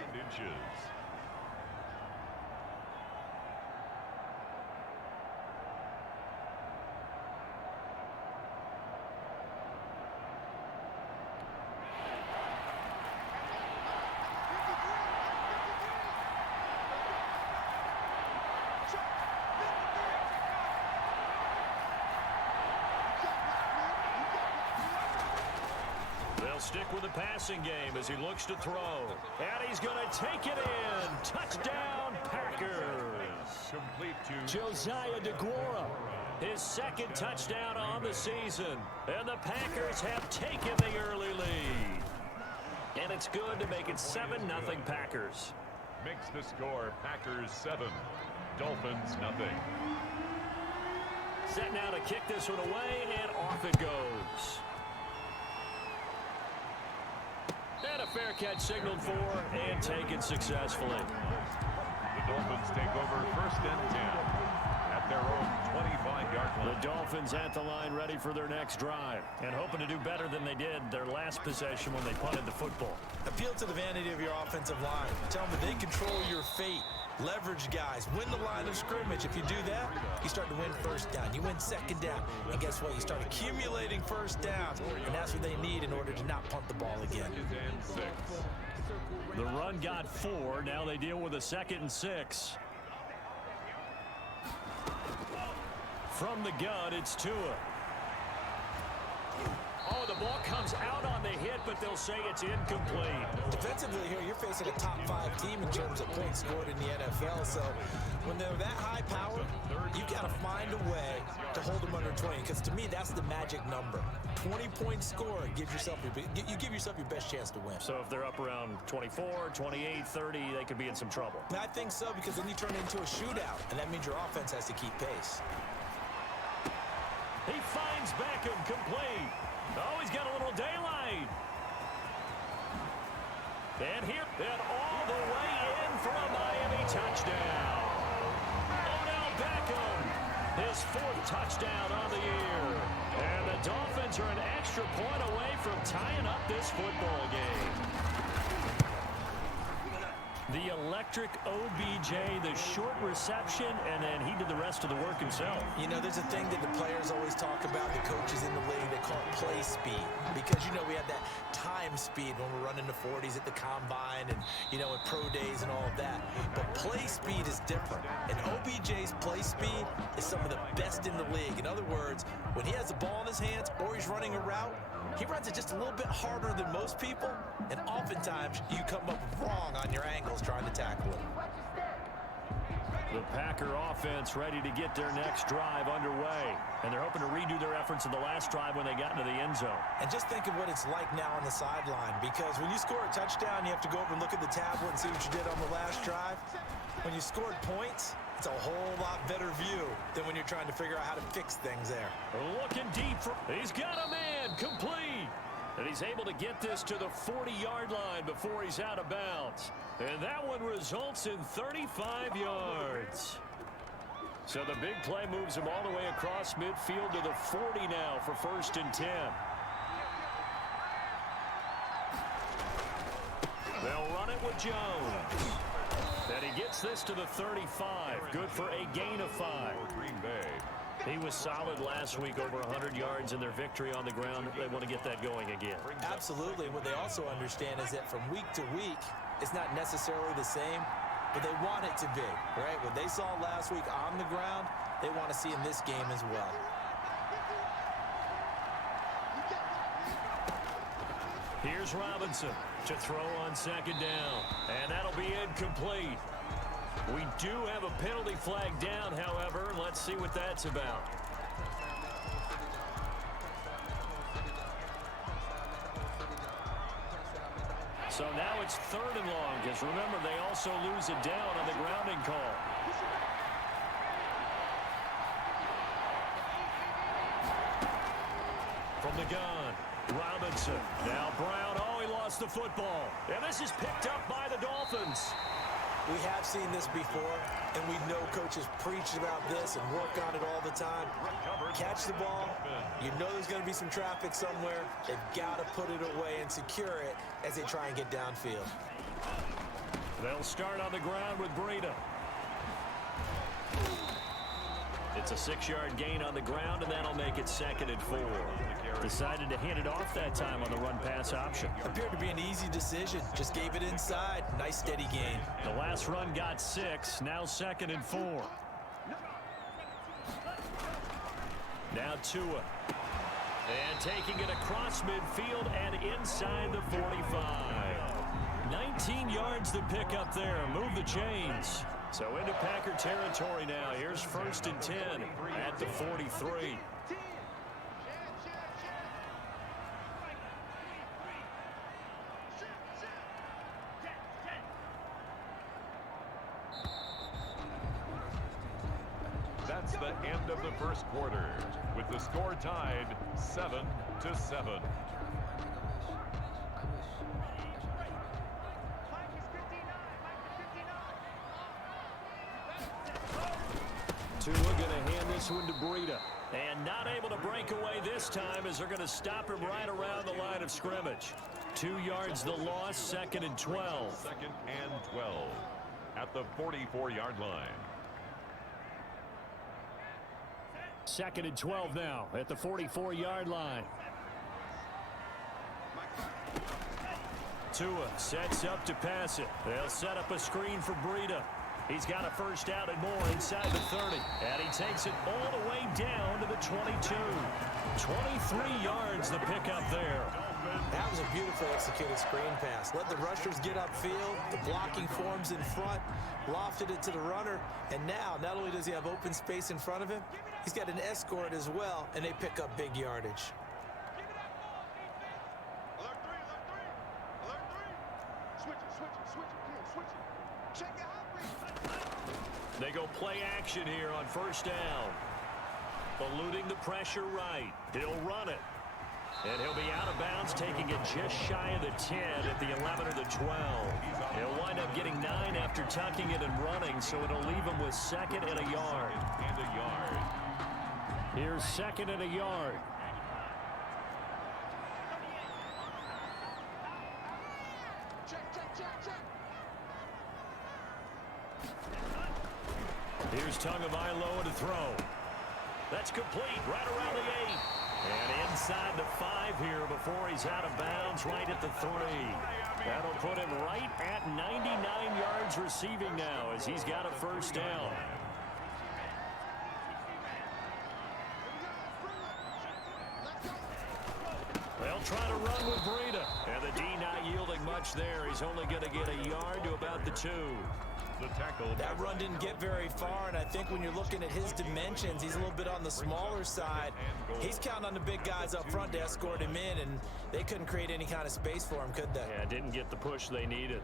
Stick with the passing game as he looks to throw. And he's going to take it in. Touchdown, Packers. Complete to Josiah DeGuara, his 2nd touchdown on the season. And the Packers have taken the early lead. And it's good to make it 7-0 Packers. Makes the score Packers 7, Dolphins 0. Set now to kick this one away, and off it goes. And a fair catch signaled for and taken successfully. The Dolphins take over 1st and 10 at their own 25-yard line. The Dolphins at the line ready for their next drive and hoping to do better than they did their last possession when they punted the football. Appeal to the vanity of your offensive line. Tell them that they control your fate. Leverage guys. Win the line of scrimmage. If you do that, you start to win 1st down. You win 2nd down. And guess what? You start accumulating 1st downs. And that's what they need in order to not punt the ball again. The run got 4. Now they deal with a 2nd and 6. From the gun, it's Tua. Oh, the ball comes out on the hit, but they'll say it's incomplete. Defensively here, you're facing a top 5 team in terms of points scored in the NFL. So when they're that high powered, you got to find a way to hold them under 20. Because to me, that's the magic number. 20-point score gives yourself you give yourself your best chance to win. So if they're up around 24, 28, 30, they could be in some trouble. I think so, because then you turn it into a shootout, and that means your offense has to keep pace. He finds Beckham complete. Oh, he's got a little daylight. And here, and all the way in for a Miami touchdown. Odell Beckham, his 4th touchdown on the year. And the Dolphins are an extra point away from tying up this football game. The electric OBJ, the short reception, and then he did the rest of the work himself. You know, there's a thing that the players always talk about, the coaches in the league, they call it play speed. Because, you know, we have that time speed when we're running the 40s at the combine and, you know, at pro days and all of that. But play speed is different. And OBJ's play speed is some of the best in the league. In other words, when he has the ball in his hands or he's running a route, he runs it just a little bit harder than most people, and oftentimes you come up wrong on your angles trying to tackle him. The Packer offense ready to get their next drive underway. And they're hoping to redo their efforts in the last drive when they got into the end zone. And just think of what it's like now on the sideline, because when you score a touchdown, you have to go over and look at the tablet and see what you did on the last drive. When you scored points, it's a whole lot better view than when you're trying to figure out how to fix things there. Looking deep. He's got a man complete. And he's able to get this to the 40-yard line before he's out of bounds. And that one results in 35 yards. So the big play moves him all the way across midfield to the 40 now for 1st and 10. They'll run it with Jones. And he gets this to the 35. Good for a gain of 5. Green Bay. He was solid last week, over 100 yards in their victory on the ground. They want to get that going again. Absolutely. What they also understand is that from week to week, it's not necessarily the same, but they want it to be, right? What they saw last week on the ground, they want to see in this game as well. Here's Robinson to throw on 2nd down, and that'll be incomplete. We do have a penalty flag down, however. Let's see what that's about. So now it's 3rd and long, because remember, they also lose it down on the grounding call. From the gun, Robinson. Now Brown. Oh, he lost the football. And this is picked up by the Dolphins. We have seen this before, and we know coaches preach about this and work on it all the time. Catch the ball. You know there's going to be some traffic somewhere. They've got to put it away and secure it as they try and get downfield. They'll start on the ground with Breida. It's a 6-yard gain on the ground, and that'll make it 2nd and 4. Decided to hand it off that time on the run-pass option. Appeared to be an easy decision. Just gave it inside. Nice steady gain. The last run got 6. Now 2nd and 4. Now Tua. And taking it across midfield and inside the 45. 19 yards to pick up there. Move the chains. So into Packer territory now. Here's 1st and 10 at the 43. That's the end of the first quarter, with the score tied 7-7. Tua going to hand this one to Breida. And not able to break away this time as they're going to stop him right around the line of scrimmage. 2 yards the loss, 2nd and 12. 2nd and 12 at the 44-yard line. 2nd and 12 now at the 44-yard line. Tua sets up to pass it. They'll set up a screen for Breida. He's got a 1st down and more inside the 30. And he takes it all the way down to the 22. 23 yards the pickup there. That was a beautifully executed screen pass. Let the rushers get upfield. The blocking forms in front. Lofted it to the runner. And now, not only does he have open space in front of him, he's got an escort as well, and they pick up big yardage. Alert 3, alert 3. Alert 3. Switch it. Check it out. They go play action here on 1st down. Eluding the pressure right. He'll run it. And he'll be out of bounds, taking it just shy of the 10 at the 11 or the 12. He'll wind up getting 9 after tucking it and running, so it'll leave him with 2nd and a yard. Here's 2nd and a yard. Check. Here's Tagovailoa to throw. That's complete right around the 8. And inside the 5 here before he's out of bounds right at the 3. That'll put him right at 99 yards receiving now as he's got a 1st down. They'll try to run with Breida. And the D not yielding much there. He's only going to get a yard to about the 2. The tackle. That run didn't get very far, and I think when you're looking at his dimensions, he's a little bit on the smaller side. He's counting on the big guys up front to escort him in, and they couldn't create any kind of space for him, could they? Yeah, didn't get the push they needed.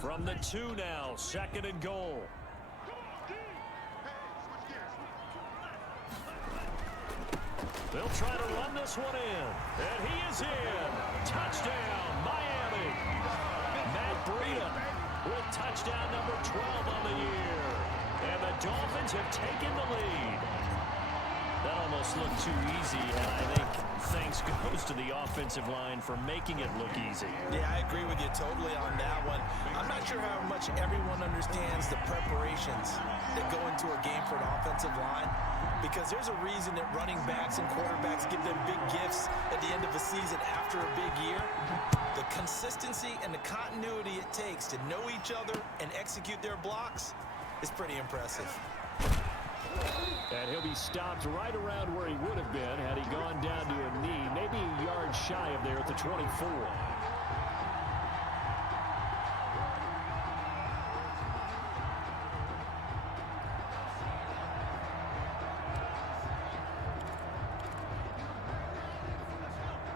From the 2 now, 2nd and goal. They'll try to run this one in. And he is in. Touchdown, Miami. Matt Breida with touchdown number 12 on the year. And the Dolphins have taken the lead. That almost looked too easy, and I think thanks goes to the offensive line for making it look easy. Yeah, I agree with you totally on that one. I'm not sure how much everyone understands the preparations that go into a game for an offensive line, because there's a reason that running backs and quarterbacks give them big gifts at the end of a season after a big year. The consistency and the continuity it takes to know each other and execute their blocks is pretty impressive. And he'll be stopped right around where he would have been had he gone down to a knee, maybe a yard shy of there at the 24.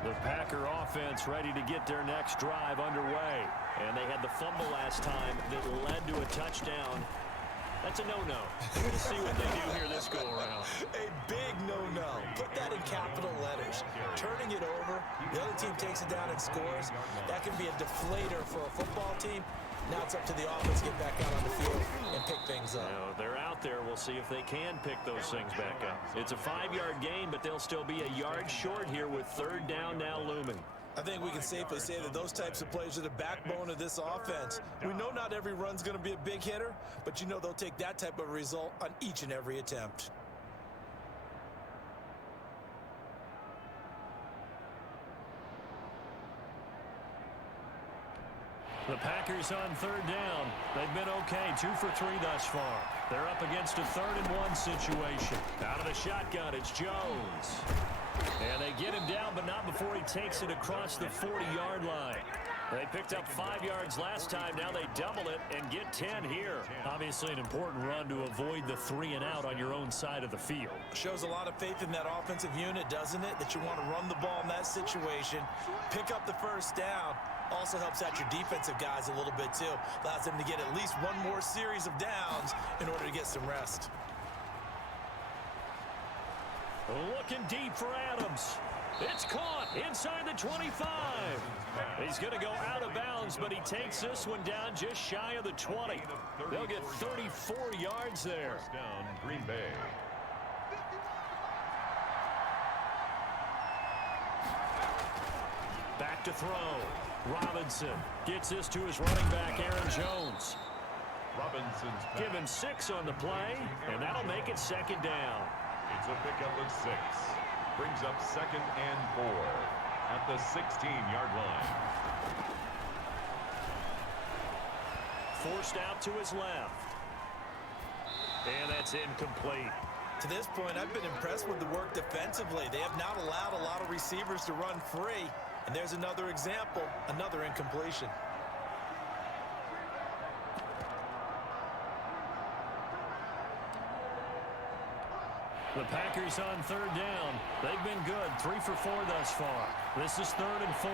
The Packer offense ready to get their next drive underway. And they had the fumble last time that led to a touchdown. That's a no-no. We're going to see what they do here this go-around. A big no-no. Put that in capital letters. Turning it over, the other team takes it down and scores. That can be a deflator for a football team. Now it's up to the offense to get back out on the field and pick things up. Now, they're out there. We'll see if they can pick those things back up. It's a 5-yard gain, but they'll still be a yard short here with 3rd down now looming. I think we can safely say that those types of plays are the backbone of this offense. We know not every run's going to be a big hitter, but you know they'll take that type of result on each and every attempt. The Packers on 3rd down. They've been okay, 2 for 3 thus far. They're up against a 3rd and 1 situation. Out of the shotgun, it's Jones. And they get him down, but not before he takes it across the 40-yard line. They picked up 5 yards last time. Now they double it and get 10 here. Obviously an important run to avoid the 3 and out on your own side of the field. Shows a lot of faith in that offensive unit, doesn't it? That you want to run the ball in that situation. Pick up the 1st down. Also helps out your defensive guys a little bit, too. Allows them to get at least one more series of downs in order to get some rest. Looking deep for Adams. It's caught inside the 25. He's going to go out of bounds, but he takes this one down just shy of the 20. They'll get 34 yards there. 1st down, Green Bay. Back to throw. Robinson gets this to his running back, Aaron Jones. Robinson's pass. Give him 6 on the play, and that'll make it 2nd down. It's a pickup of 6. Brings up 2nd and 4 at the 16-yard line. Forced out to his left. And that's incomplete. To this point, I've been impressed with the work defensively. They have not allowed a lot of receivers to run free. And there's another example, another incompletion. The Packers on 3rd down. They've been good, 3 for 4 thus far. This is 3rd and 4.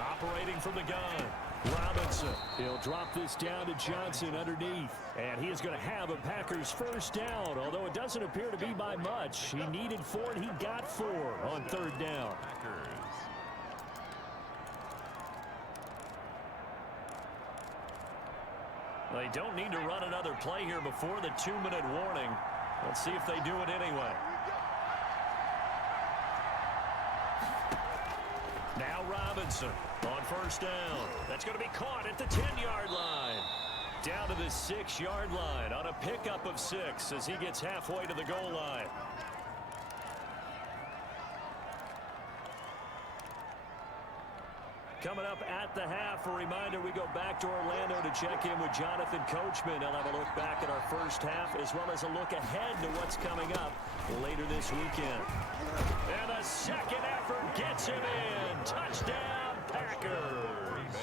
Operating from the gun. Robinson. He'll drop this down to Johnson underneath. And he is going to have a Packers 1st down, although it doesn't appear to be by much. He needed 4 and he got 4 on 3rd down. Packers. They don't need to run another play here before the 2-minute warning. Let's see if they do it anyway. Now Robinson on 1st down. That's going to be caught at the 10-yard line. Down to the 6-yard line on a pickup of 6 as he gets halfway to the goal line. Coming up at the half, a reminder we go back to Orlando to check in with Jonathan Coachman. He'll have a look back at our first half as well as a look ahead to what's coming up later this weekend. And the second effort gets him in. Touchdown, Packers.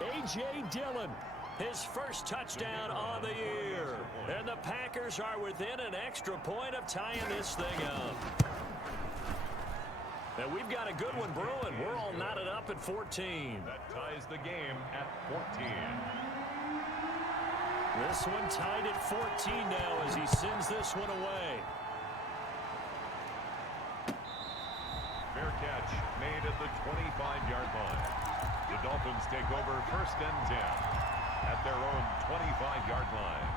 A.J. Dillon, his first touchdown on the year. And the Packers are within an extra point of tying this thing up. And we've got a good one brewing. We're all knotted up at 14. That ties the game at 14. This one tied at 14 now as he sends this one away. Fair catch made at the 25-yard line. The Dolphins take over first and 10 at their own 25-yard line.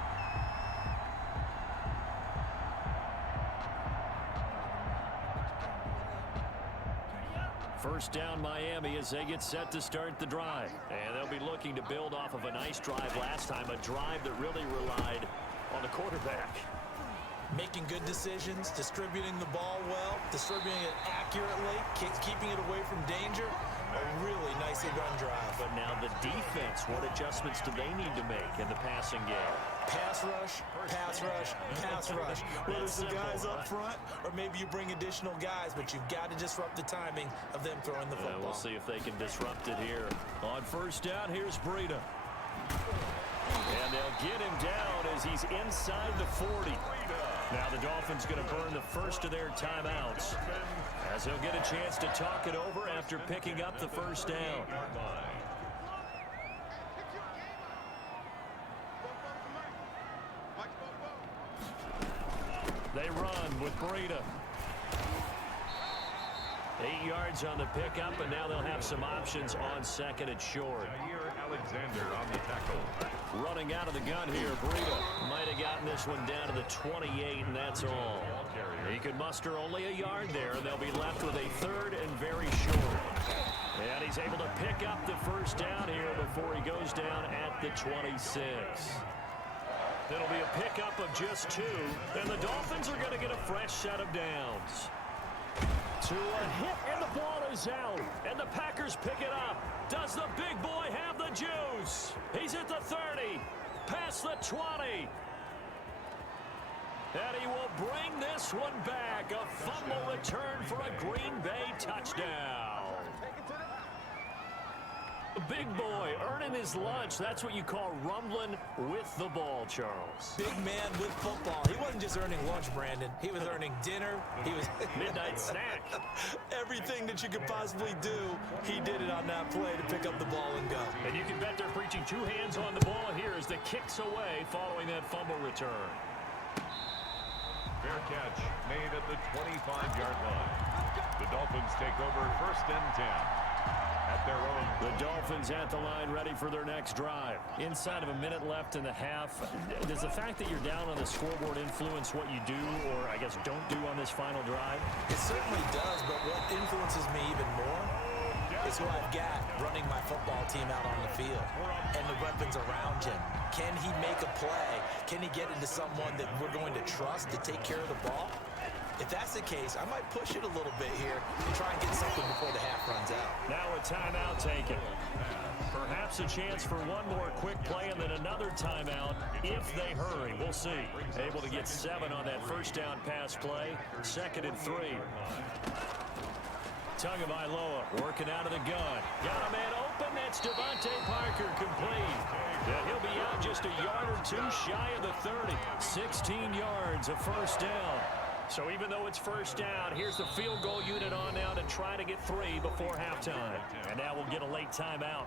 First down Miami as they get set to start the drive. And they'll be looking to build off of a nice drive last time, a drive that really relied on the quarterback. Making good decisions, distributing the ball well, distributing it accurately, keeping it away from danger. A really nicely run drive. But now the defense, what adjustments do they need to make in the passing game? Pass rush, pass rush, pass rush. Whether it's the guys up front or maybe you bring additional guys, but you've got to disrupt the timing of them throwing the football. We'll see if they can disrupt it here. On first down, here's Breida. And they'll get him down as he's inside the 40. Now the Dolphins going to burn the first of their timeouts as he'll get a chance to talk it over after picking up the first down. They run with Breida. 8 yards on the pickup, and now they'll have some options on second and short. Alexander on the tackle. Running out of the gun here, Breida might have gotten this one down to the 28, and that's all. He could muster only a yard there, and they'll be left with a third and very short. And he's able to pick up the first down here before he goes down at the 26. It'll be a pickup of just 2, and the Dolphins are going to get a fresh set of downs. To a hit, and the ball is out, and the Packers pick it up. Does the big boy have the juice? He's at the 30, past the 20. And he will bring this one back. A fumble return for a Green Bay touchdown. The big boy earning his lunch. That's what you call rumbling with the ball, Charles. Big man with football. He wasn't just earning lunch, Brandon. He was earning dinner. He was midnight snack. Everything that you could possibly do, he did it on that play to pick up the ball and go. And you can bet they're preaching 2 hands on the ball here as the kicks away following that fumble return. Fair catch made at the 25-yard line. The Dolphins take over first and 10 at their own. The Dolphins at the line ready for their next drive. Inside of a minute left in the half, does the fact that you're down on the scoreboard influence what you do or, I guess, don't do on this final drive? It certainly does, but what influences me even more is who I've got running my football team out on the field and the weapons around him. Can he make a play? Can he get into someone that we're going to trust to take care of the ball? If that's the case, I might push it a little bit here and try and get something before the half runs out. Now a timeout taken. Perhaps a chance for one more quick play and then another timeout if they hurry. We'll see. Able to get 7 on that first down pass play. 2nd and 3. Tagovailoa working out of the gun. Got a man open. That's Devontae Parker complete. Yeah, he'll be out just a yard or 2 shy of the 30. 16 yards, a first down. So even though it's first down, here's the field goal unit on now to try to get 3 before halftime. And now we'll get a late timeout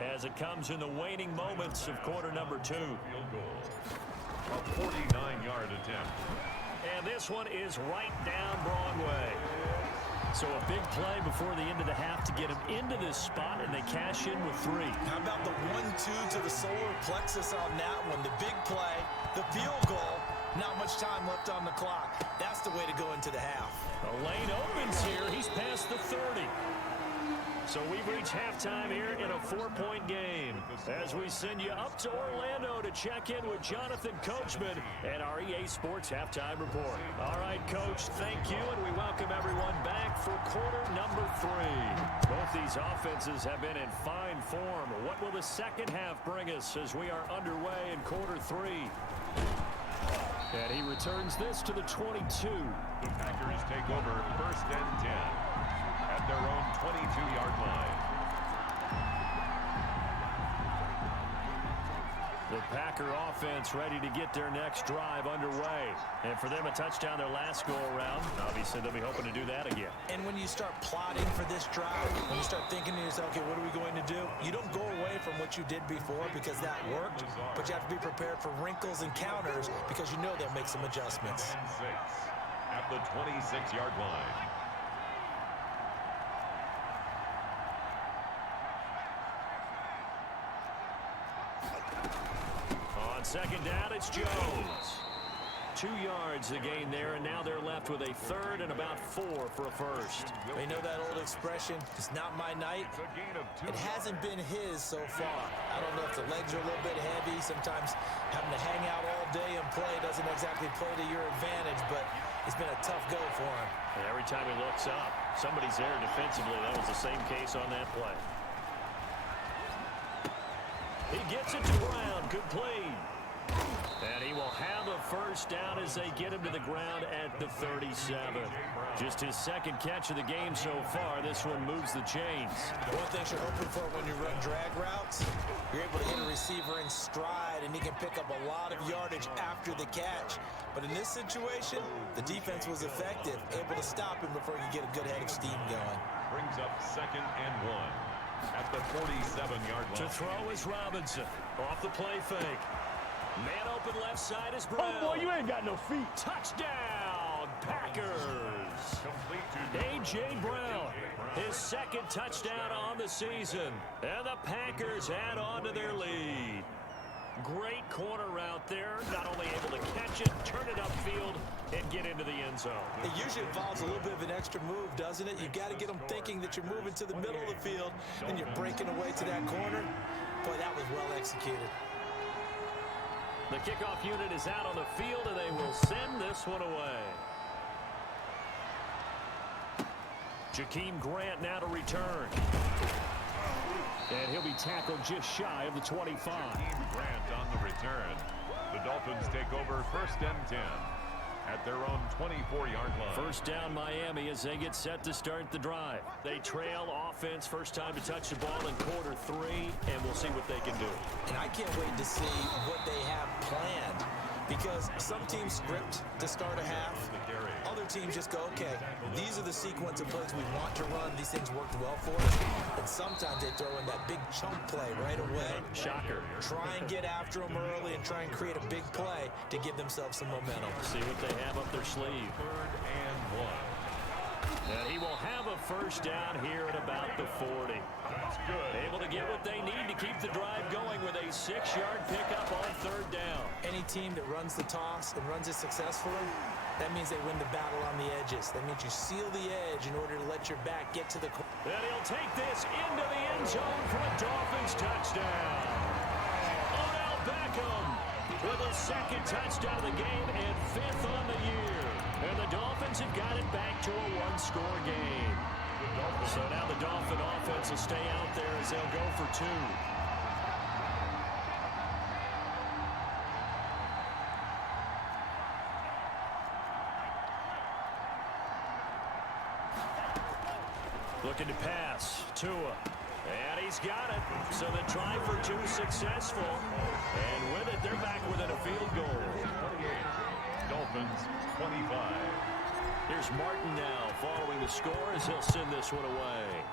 as it comes in the waning moments of quarter number 2. Field goal. A 49-yard attempt. And this one is right down Broadway. So a big play before the end of the half to get him into this spot, and they cash in with 3. How about the 1-2 to the solar plexus on that one? The big play, the field goal, not much time left on the clock. That's the way to go into the half. The lane opens here. He's past the 30. So we've reached halftime here in a 4-point game as we send you up to Orlando to check in with Jonathan Coachman and our EA Sports Halftime Report. All right, Coach, thank you, and we welcome everyone back for quarter number 3. Both these offenses have been in fine form. What will the second half bring us as we are underway in quarter 3? And he returns this to the 22. The Packers take over 1st and 10 at their own 22-yard line. The Packer offense ready to get their next drive underway. And for them, a touchdown their last go-around. Obviously, they'll be hoping to do that again. And when you start plotting for this drive, when you start thinking to yourself, okay, what are we going to do? You don't go away from what you did before because that worked, but you have to be prepared for wrinkles and counters because you know they'll make some adjustments. 6 at the 26-yard line. On second down, it's Jones. 2 yards the gain there, and now they're left with a third and about 4 for a first. You know that old expression, it's not my night. It hasn't been his so far. I don't know if the legs are a little bit heavy. Sometimes having to hang out all day and play doesn't exactly play to your advantage, but it's been a tough go for him. And every time he looks up, somebody's there defensively. That was the same case on that play. He gets it to Brown. Good play. And he will have a first down as they get him to the ground at the 37. Just his second catch of the game so far. This one moves the chains. One thing you're hoping for when you run drag routes, you're able to hit a receiver in stride, and he can pick up a lot of yardage after the catch. But in this situation, the defense was effective, able to stop him before he could get a good head of steam going. Brings up 2nd and 1 at the 47-yard line. To throw is Robinson. Off the play fake. Man open left side is Brown. Oh, boy, you ain't got no feet. Touchdown, Packers. A.J. Brown, his second touchdown on the season. And the Packers add on to their lead. Great corner route there. Not only able to catch it, turn it upfield, and get into the end zone. It usually involves a little bit of an extra move, doesn't it? You've got to get them thinking that you're moving to the middle of the field, and you're breaking away to that corner. Boy, that was well executed. The kickoff unit is out on the field, and they will send this one away. Jakeem Grant now to return. And he'll be tackled just shy of the 25. Jakeem Grant on the return. The Dolphins take over 1st and 10 at their own 24-yard line. First down Miami as they get set to start the drive. They trail offense, first time to touch the ball in quarter 3, and we'll see what they can do. And I can't wait to see what they have planned, because some teams script to start a half. Other teams just go, okay, these are the sequence of plays we want to run. These things worked well for us. And sometimes they throw in that big chunk play right away. Shocker. Try and get after them early and try and create a big play to give themselves some momentum. See what they have up their sleeve. 3rd and 1. And he will have a first down here at about the 40. That's good. Able to get what they need to keep the drive going with a 6-yard pickup on 3rd down. Any team that runs the toss and runs it successfully, that means they win the battle on the edges. That means you seal the edge in order to let your back get to the... And he'll take this into the end zone for a Dolphins touchdown. Odell Beckham with his second touchdown of the game and 5th on the year. And the Dolphins have got it back to a 1-score game. So now the Dolphin offense will stay out there as they'll go for 2. Looking to pass. Tua. And he's got it. So the try for 2 successful. And with it, they're back within a field goal. Dolphins 25. Here's Martin now following the score as he'll send this one away.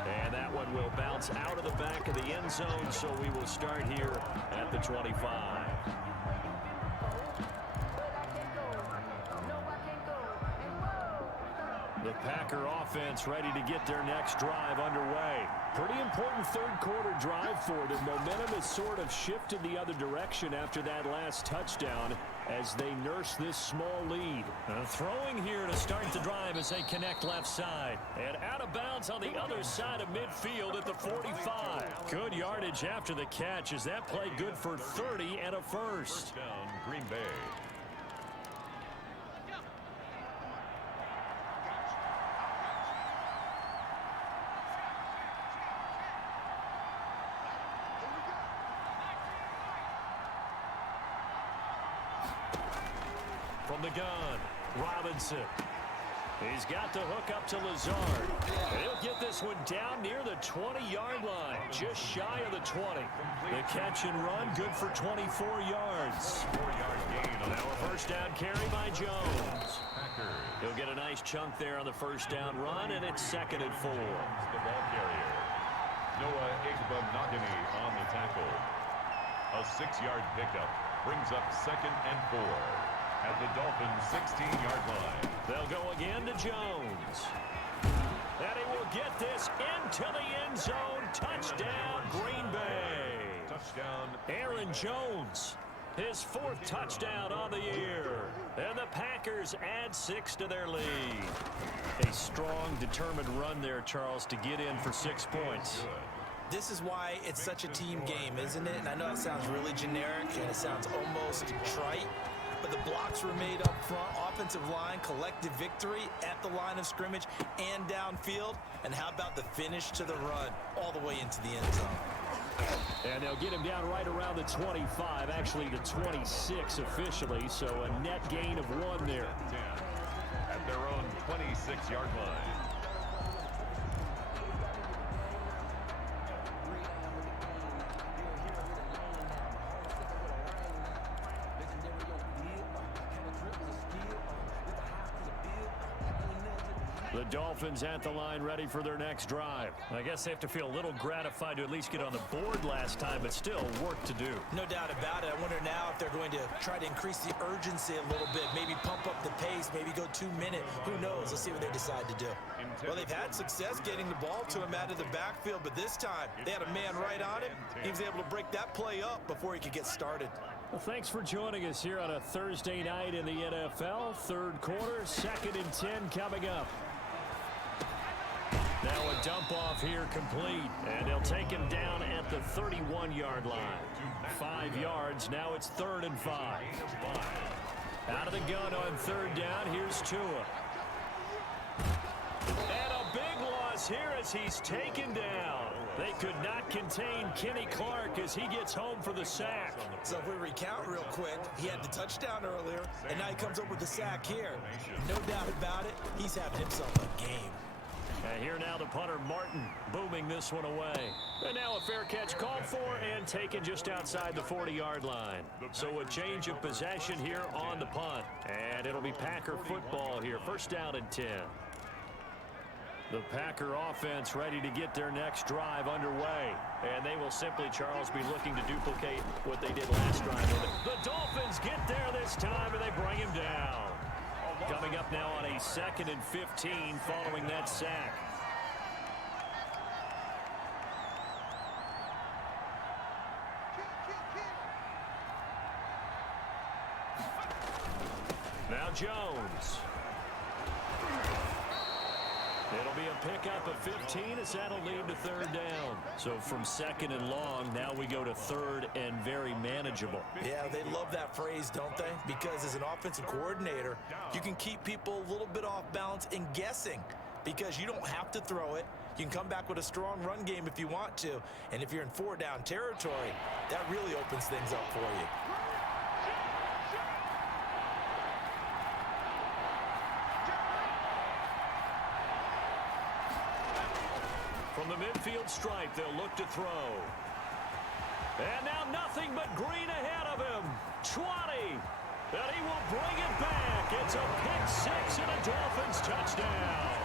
And that one will bounce out of the back of the end zone, so we will start here at the 25. The Packer offense ready to get their next drive underway. Pretty important third-quarter drive for them. Momentum has sort of shifted the other direction after that last touchdown. as they nurse this small lead. Throwing here to start the drive as they connect left side. And out of bounds on the other side of midfield at the 45. Good yardage after the catch as that play good for 30 and a first. Down, Green Bay. From the gun, Robinson. He's got the hook up to Lazard. And he'll get this one down near the 20-yard line, just shy of the 20. The catch and run, good for 24 yards. 4-yard gain on Now a first down carry by Jones. Packers. He'll get a nice chunk there on the first down run, and it's 2nd and 4. The ball carrier. Noah Igbinoghene on the tackle. A 6-yard pickup brings up 2nd and 4 at the Dolphins' 16-yard line. They'll go again to Jones. And he will get this into the end zone. Touchdown, Green Bay. Touchdown. Aaron Jones, his 4th touchdown on the year. And the Packers add 6 to their lead. A strong, determined run there, Charles, to get in for 6 points. This is why it's such a team game, isn't it? And I know it sounds really generic and it sounds almost trite, but the blocks were made up front, offensive line, collective victory at the line of scrimmage and downfield. And how about the finish to the run all the way into the end zone? And they'll get him down right around the 25, actually the 26 officially, so a net gain of 1 there. 10 at their own 26-yard line. The Dolphins at the line ready for their next drive. I guess they have to feel a little gratified to at least get on the board last time, but still work to do. No doubt about it. I wonder now if they're going to try to increase the urgency a little bit, maybe pump up the pace, maybe go 2-minute. Who knows? Let's see what they decide to do. Well, they've had success getting the ball to him out of the backfield, but this time they had a man right on him. He was able to break that play up before he could get started. Well, thanks for joining us here on a Thursday night in the NFL. 3rd quarter, 2nd and 10 coming up. Now a dump off here complete, and they'll take him down at the 31-yard line. 5 yards, now it's 3rd and 5. Out of the gun on 3rd down, here's Tua. And a big loss here as he's taken down. They could not contain Kenny Clark as he gets home for the sack. So if we recount real quick, he had the touchdown earlier, and now he comes up with the sack here. No doubt about it, he's having himself a game. And here now the punter Martin booming this one away. And now a fair catch called for and taken just outside the 40-yard line. So a change of possession here on the punt. And it'll be Packer football here. 1st down and 10. The Packer offense ready to get their next drive underway. And they will simply, Charles, be looking to duplicate what they did last drive. The Dolphins get there this time and they bring him down. Coming up now on a 2nd and 15 following that sack. Now Jones. It'll be a pickup of 15 as that'll lead to 3rd down. So from 2nd and long, now we go to 3rd and very manageable. Yeah, they love that phrase, don't they? Because as an offensive coordinator, you can keep people a little bit off balance and guessing because you don't have to throw it. You can come back with a strong run game if you want to. And if you're in 4-down territory, that really opens things up for you. From the midfield stripe, they'll look to throw. And now nothing but green ahead of him. 20. And he will bring it back. It's a pick 6 and a Dolphins touchdown.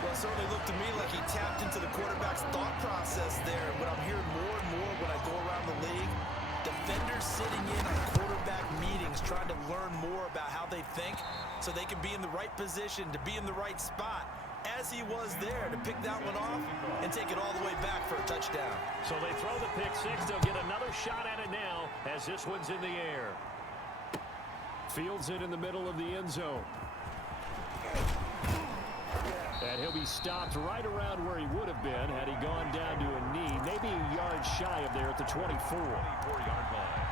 Well, it certainly looked to me like he tapped into the quarterback's thought process there. What I'm hearing more and more when I go around the league, defenders sitting in on quarterback meetings trying to learn more about how they think so they can be in the right position, to be in the right spot, as he was there to pick that one off and take it all the way back for a touchdown. So they throw the pick 6. They'll get another shot at it now as this one's in the air. Fields it in the middle of the end zone. And he'll be stopped right around where he would have been had he gone down to a knee, maybe a yard shy of there at the 24. 24-yard line.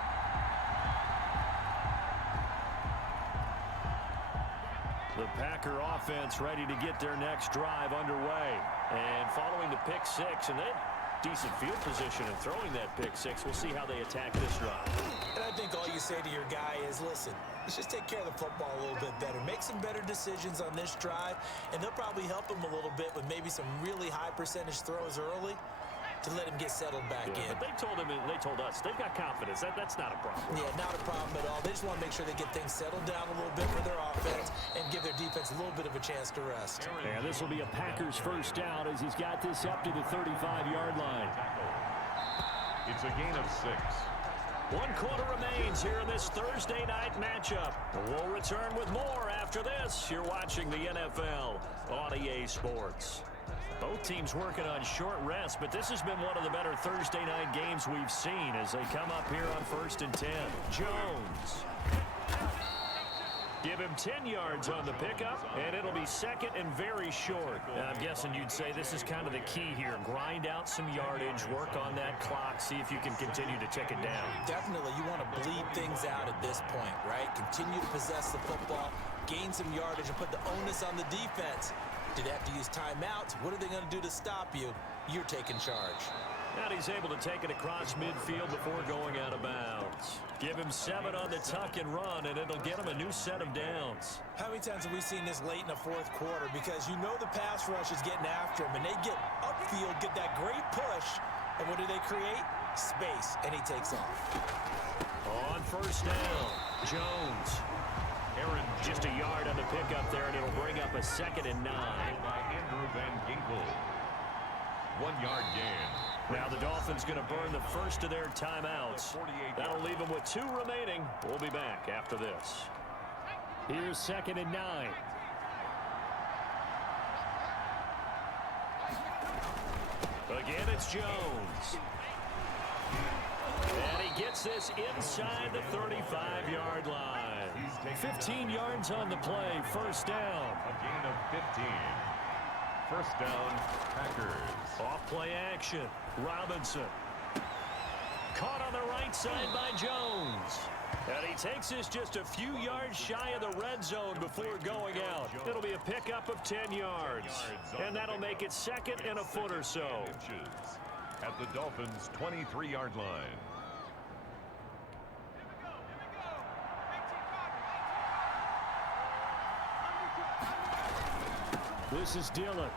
The Packer offense ready to get their next drive underway. And following the pick six, and then decent field position and throwing that pick six, we'll see how they attack this drive. And I think all you say to your guy is, listen, let's just take care of the football a little bit better. Make some better decisions on this drive, and they'll probably help him a little bit with maybe some really high percentage throws early to let him get settled back in. But they told us they've got confidence. That's not a problem. Yeah, not a problem at all. They just want to make sure they get things settled down a little bit for their offense and give their defense a little bit of a chance to rest. And this will be a Packers first down as he's got this up to the 35-yard line. It's a gain of 6. 1 quarter remains here in this Thursday night matchup. We'll return with more after this. You're watching the NFL on EA Sports. Both teams working on short rest, but this has been one of the better Thursday night games we've seen as they come up here on 1st and 10. Jones. Give him 10 yards on the pickup, and it'll be second and very short. I'm guessing you'd say this is kind of the key here. Grind out some yardage, work on that clock, see if you can continue to tick it down. Definitely, you want to bleed things out at this point, right? Continue to possess the football, gain some yardage, and put the onus on the defense. Did they have to use timeouts? What are they going to do to stop you? You're taking charge. And he's able to take it across midfield before going out of bounds. Give him 7 on the tuck and run, and it'll get him a new set of downs. How many times have we seen this late in the 4th quarter? Because you know the pass rush is getting after him, and they get upfield, get that great push, and what do they create? Space, and he takes off. On first down, Jones. Aaron Just a yard on the pickup there, and it'll bring up a 2nd and 9. by Andrew Van Ginkel. 1-yard gain. Now the Dolphins going to burn the first of their timeouts. That'll leave them with 2 remaining. We'll be back after this. Here's 2nd and 9. Again, it's Jones. And he gets this inside the 35-yard line. 15 yards on the play, first down. A gain of 15. First down, Packers. Off play action. Robinson. Caught on the right side by Jones. And he takes this just a few yards shy of the red zone before going out. It'll be a pickup of 10 yards. And that'll make it 2nd and a foot or so. At the Dolphins' 23-yard line. This is Dillon.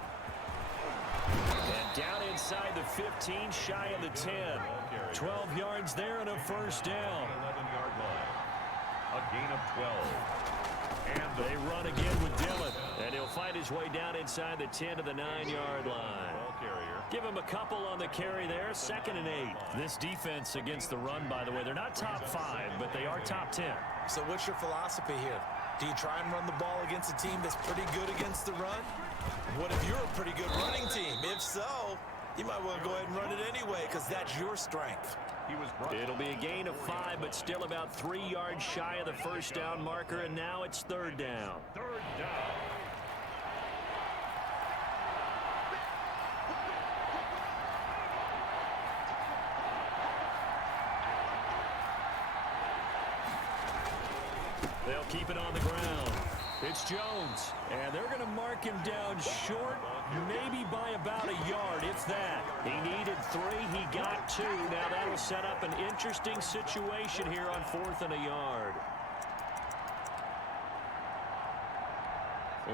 And down inside the 15, shy of the 10. 12 yards there and a first down. 11-yard line. A gain of 12. And they run again with Dillon. And he'll find his way down inside the 10 to the 9-yard line. Give him a couple on the carry there. 2nd and 8. This defense against the run, by the way, they're not top 5, but they are top 10. So what's your philosophy here? Do you try and run the ball against a team that's pretty good against the run? What if you're a pretty good running team? If so, you might want to go ahead and run it anyway because that's your strength. It'll be a gain of 5, but still about 3 yards shy of the first down marker, and now it's 3rd down. 3rd down. They'll keep it on the ground. It's Jones, and they're going to mark him down short, maybe by about a yard, if that. He needed 3, he got 2. Now that'll set up an interesting situation here on 4th and a yard.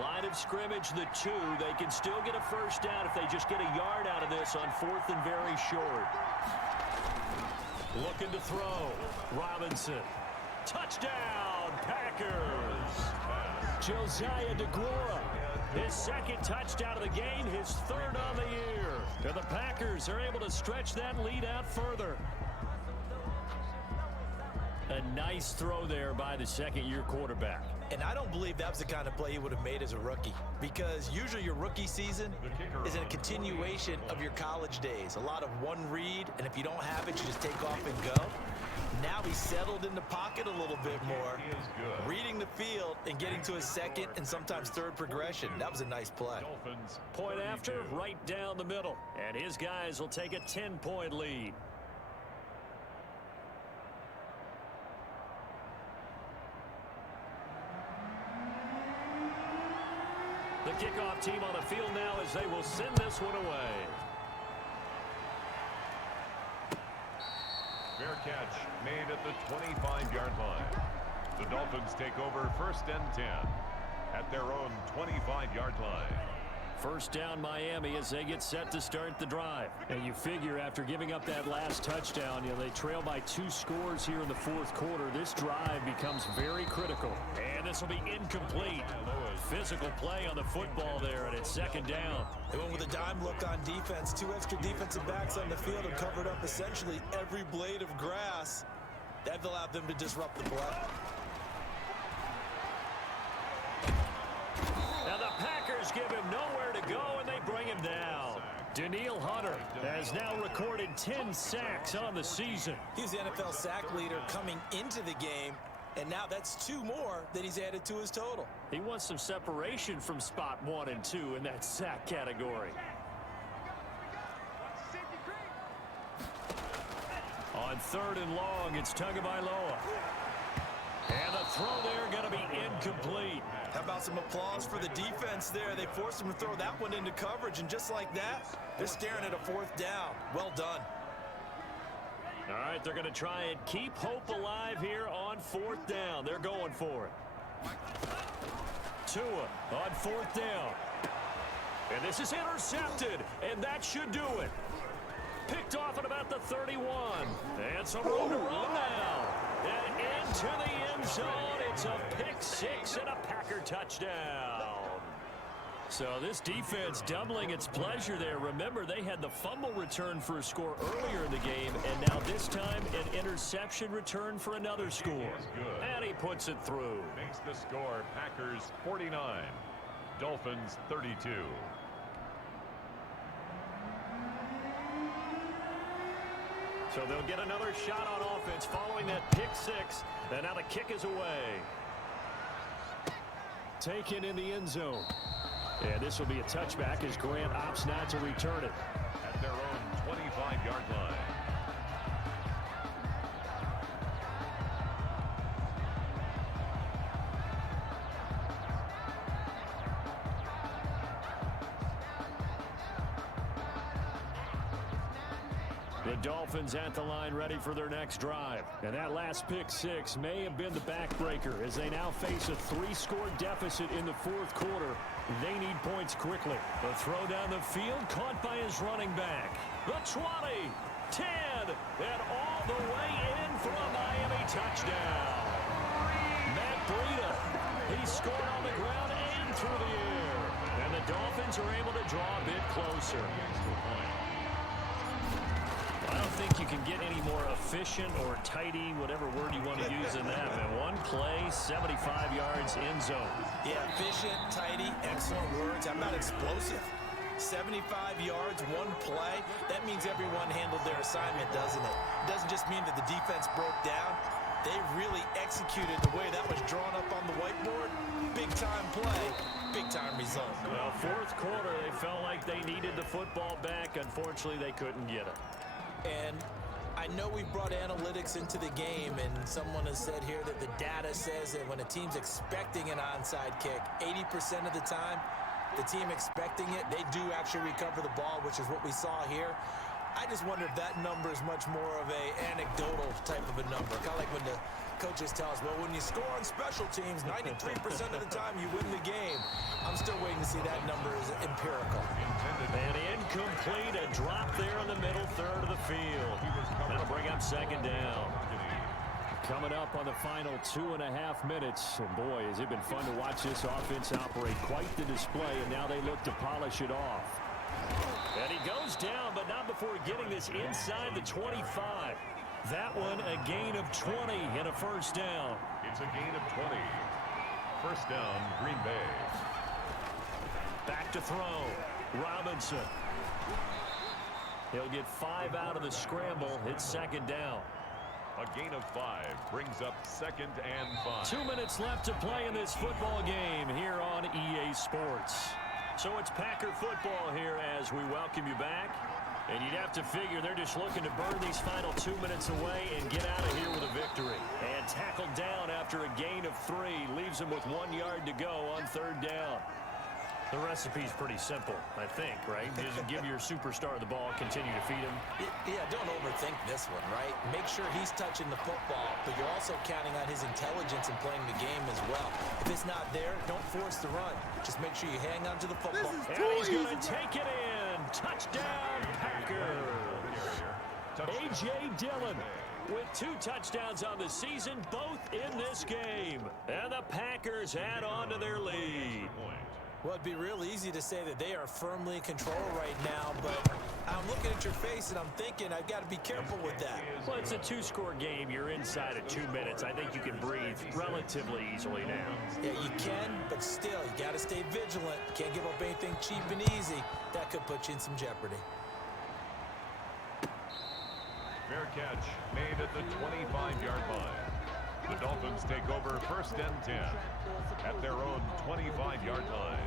Line of scrimmage, the 2. They can still get a first down if they just get a yard out of this on 4th and very short. Looking to throw. Robinson. Touchdown, Packers. Josiah DeGuara, his 2nd touchdown of the game, his 3rd on the year. And the Packers are able to stretch that lead out further. A nice throw there by the 2nd-year quarterback. And I don't believe that was the kind of play he would have made as a rookie because usually your rookie season is a continuation of your college days. A lot of one read, and if you don't have it, you just take off and go. Now he's settled in the pocket a little bit more, He is good. reading the field and getting to his second and sometimes third progression. That was a nice play. Dolphins Point 32. after, right down the middle. And his guys will take a 10-point lead. The kickoff team on the field now as they will send this one away. Fair catch made at the 25-yard line. The Dolphins take over 1st and 10 at their own 25-yard line. First down Miami as they get set to start the drive. And you figure after giving up that last touchdown, they trail by 2 scores here in the 4th quarter. This drive becomes very critical. And this will be incomplete. Physical play on the football there, and it's 2nd down. They went with a dime look on defense. 2 extra defensive backs on the field and covered up essentially every blade of grass. That allowed them to disrupt the play. Now the Packers give him nowhere to go, and they bring him down. Danielle Hunter has now recorded 10 sacks on the season. He's the NFL sack leader coming into the game, and now that's 2 more that he's added to his total. He wants some separation from spot 1 and 2 in that sack category. On 3rd and long, it's Tagovailoa. And the throw there going to be incomplete. How about some applause for the defense there? They forced him to throw that one into coverage, and just like that, they're staring at a 4th down. Well done. All right, they're going to try and keep hope alive here on 4th down. They're going for it. Tua on 4th down. And this is intercepted, and that should do it. Picked off at about the 31. And some room to run now. And into the end zone. It's a pick 6 and a Packer touchdown. So this defense doubling its pleasure there. Remember, they had the fumble return for a score earlier in the game, and now this time an interception return for another score. And he puts it through. Makes the score Packers 49, Dolphins 32. So they'll get another shot on offense following that pick 6. And now the kick is away. Taken in the end zone. And this will be a touchback as Grant opts not to return it. At their own 25-yard line. The Dolphins at the line ready for their next drive. And that last pick 6 may have been the backbreaker as they now face a 3-score deficit in the 4th quarter. They need points quickly. The throw down the field caught by his running back. The 20, 10, and all the way in for a Miami touchdown. Matt Breida, he scored on the ground and through the air. And the Dolphins are able to draw a bit closer. I don't think you can get any more efficient or tidy, whatever word you want to use in that. And one play, 75 yards end zone. Yeah, efficient, tidy, excellent words. How about explosive? 75 yards, one play. That means everyone handled their assignment, doesn't it? It doesn't just mean that the defense broke down. They really executed the way that was drawn up on the whiteboard. Big-time play, big-time result. Well, 4th quarter, they felt like they needed the football back. Unfortunately, they couldn't get it. And I know we brought analytics into the game, and someone has said here that the data says that when a team's expecting an onside kick, 80% of the time, the team expecting it, they do actually recover the ball, which is what we saw here. I just wonder if that number is much more of a anecdotal type of a number. Kind of like when the coaches tell us, well, when you score on special teams, 93% of the time you win the game. I'm still waiting to see that number is empirical. And incomplete, a drop there in the middle third of the field. That'll bring up 2nd down. Coming up on the final 2.5 minutes. And boy, has it been fun to watch this offense operate. Quite the display, and now they look to polish it off. And he goes down, but not before getting this inside the 25. That one a gain of 20 and a 1st down. It's a gain of 20. 1st down, Green Bay. Back to throw. Robinson. He'll get 5 out of the scramble. It's 2nd down. A gain of 5 brings up 2nd and 5. 2 minutes left to play in this football game here on EA Sports. So it's Packer football here as we welcome you back. And you'd have to figure they're just looking to burn these final 2 minutes away and get out of here with a victory. And tackled down after a gain of 3. Leaves them with 1 yard to go on 3rd down. The recipe's pretty simple, I think, right? Just give your superstar the ball, continue to feed him. Yeah, don't overthink this one, right? Make sure he's touching the football, but you're also counting on his intelligence in playing the game as well. If it's not there, don't force the run. Just make sure you hang on to the football. And he's going to take it in. Touchdown, Packers. A.J. Dillon with 2 touchdowns on the season, both in this game. And the Packers add on to their lead. Well, it'd be real easy to say that they are firmly in control right now, but I'm looking at your face and I'm thinking I've got to be careful with that. Well, it's a 2-score game. You're inside of 2 minutes. I think you can breathe relatively easily now. Yeah, you can, but still, you got to stay vigilant. Can't give up anything cheap and easy. That could put you in some jeopardy. Fair catch made at the 25-yard line. The Dolphins take over 1st and 10 at their own 25-yard line.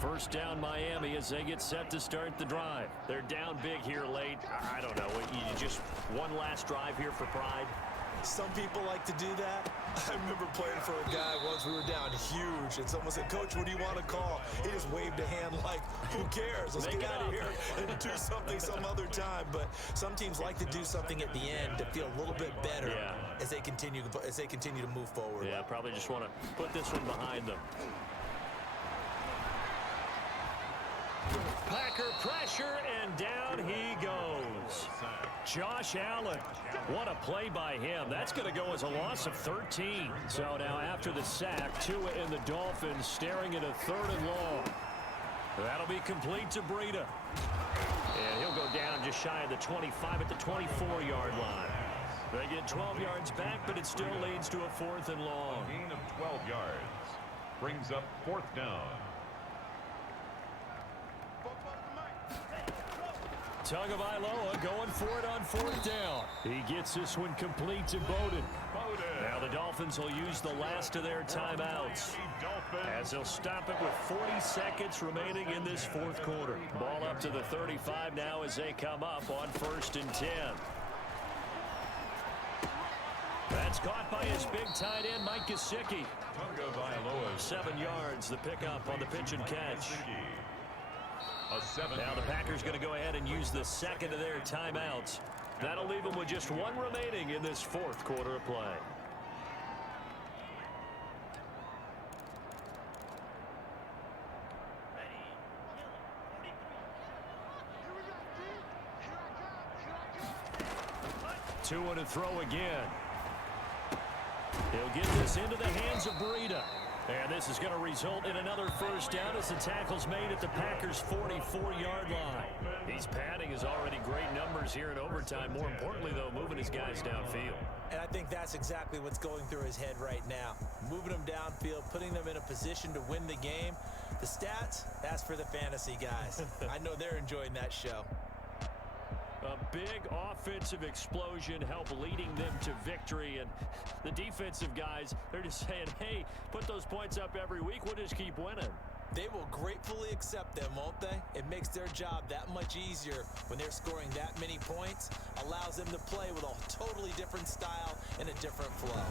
1st down Miami as they get set to start the drive. They're down big here late. I don't know. You just one last drive here for pride. Some people like to do that. I remember playing for a guy once. We were down huge, and someone said, "Coach, what do you want to call?" He just waved a hand like, "Who cares? Let's get out of here and do something some other time." But some teams like to do something at the end to feel a little bit better as they continue to move forward. Yeah, probably just want to put this one behind them. Packer pressure, and down he goes. Josh Allen. What a play by him. That's going to go as a loss of 13. So now after the sack, Tua and the Dolphins staring at a 3rd and long. That'll be complete to Breida. And he'll go down just shy of the 25 at the 24-yard line. They get 12 yards back, but it still leads to a 4th and long. A gain of 12 yards brings up 4th down. Tagovailoa going for it on 4th down. He gets this one complete to Bowden. Now the Dolphins will use the last of their timeouts as they'll stop it with 40 seconds remaining in this 4th quarter. Ball up to the 35 now as they come up on 1st and 10. That's caught by his big tight end, Mike Gesicki. 7 yards, the pickup on the pitch and catch. Now the Packers going to go ahead and use the 2nd of their timeouts. That'll leave them with just 1 remaining in this 4th quarter of play. Tua to throw again. He'll get this into the hands of Breida. And this is going to result in another 1st down as the tackle's made at the Packers' 44-yard line. He's padding his already great numbers here in overtime. More importantly, though, moving his guys downfield. And I think that's exactly what's going through his head right now. Moving them downfield, putting them in a position to win the game. The stats, that's for the fantasy guys. I know they're enjoying that show. A big offensive explosion helped leading them to victory. And the defensive guys, they're just saying, hey, put those points up every week. We'll just keep winning. They will gratefully accept them, won't they? It makes their job that much easier when they're scoring that many points. Allows them to play with a totally different style and a different flow.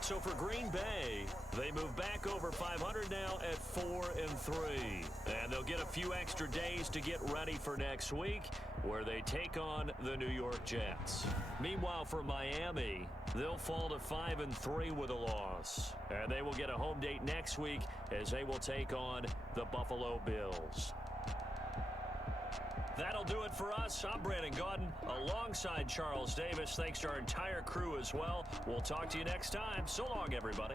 So for Green Bay, they move back over 500 now at 4-3. And they'll get a few extra days to get ready for next week, where they take on the New York Jets. Meanwhile, for Miami, they'll fall to 5-3 with a loss. And they will get a home date next week as they will take on the Buffalo Bills. That'll do it for us. I'm Brandon Gaudin alongside Charles Davis. Thanks to our entire crew as well. We'll talk to you next time. So long, everybody.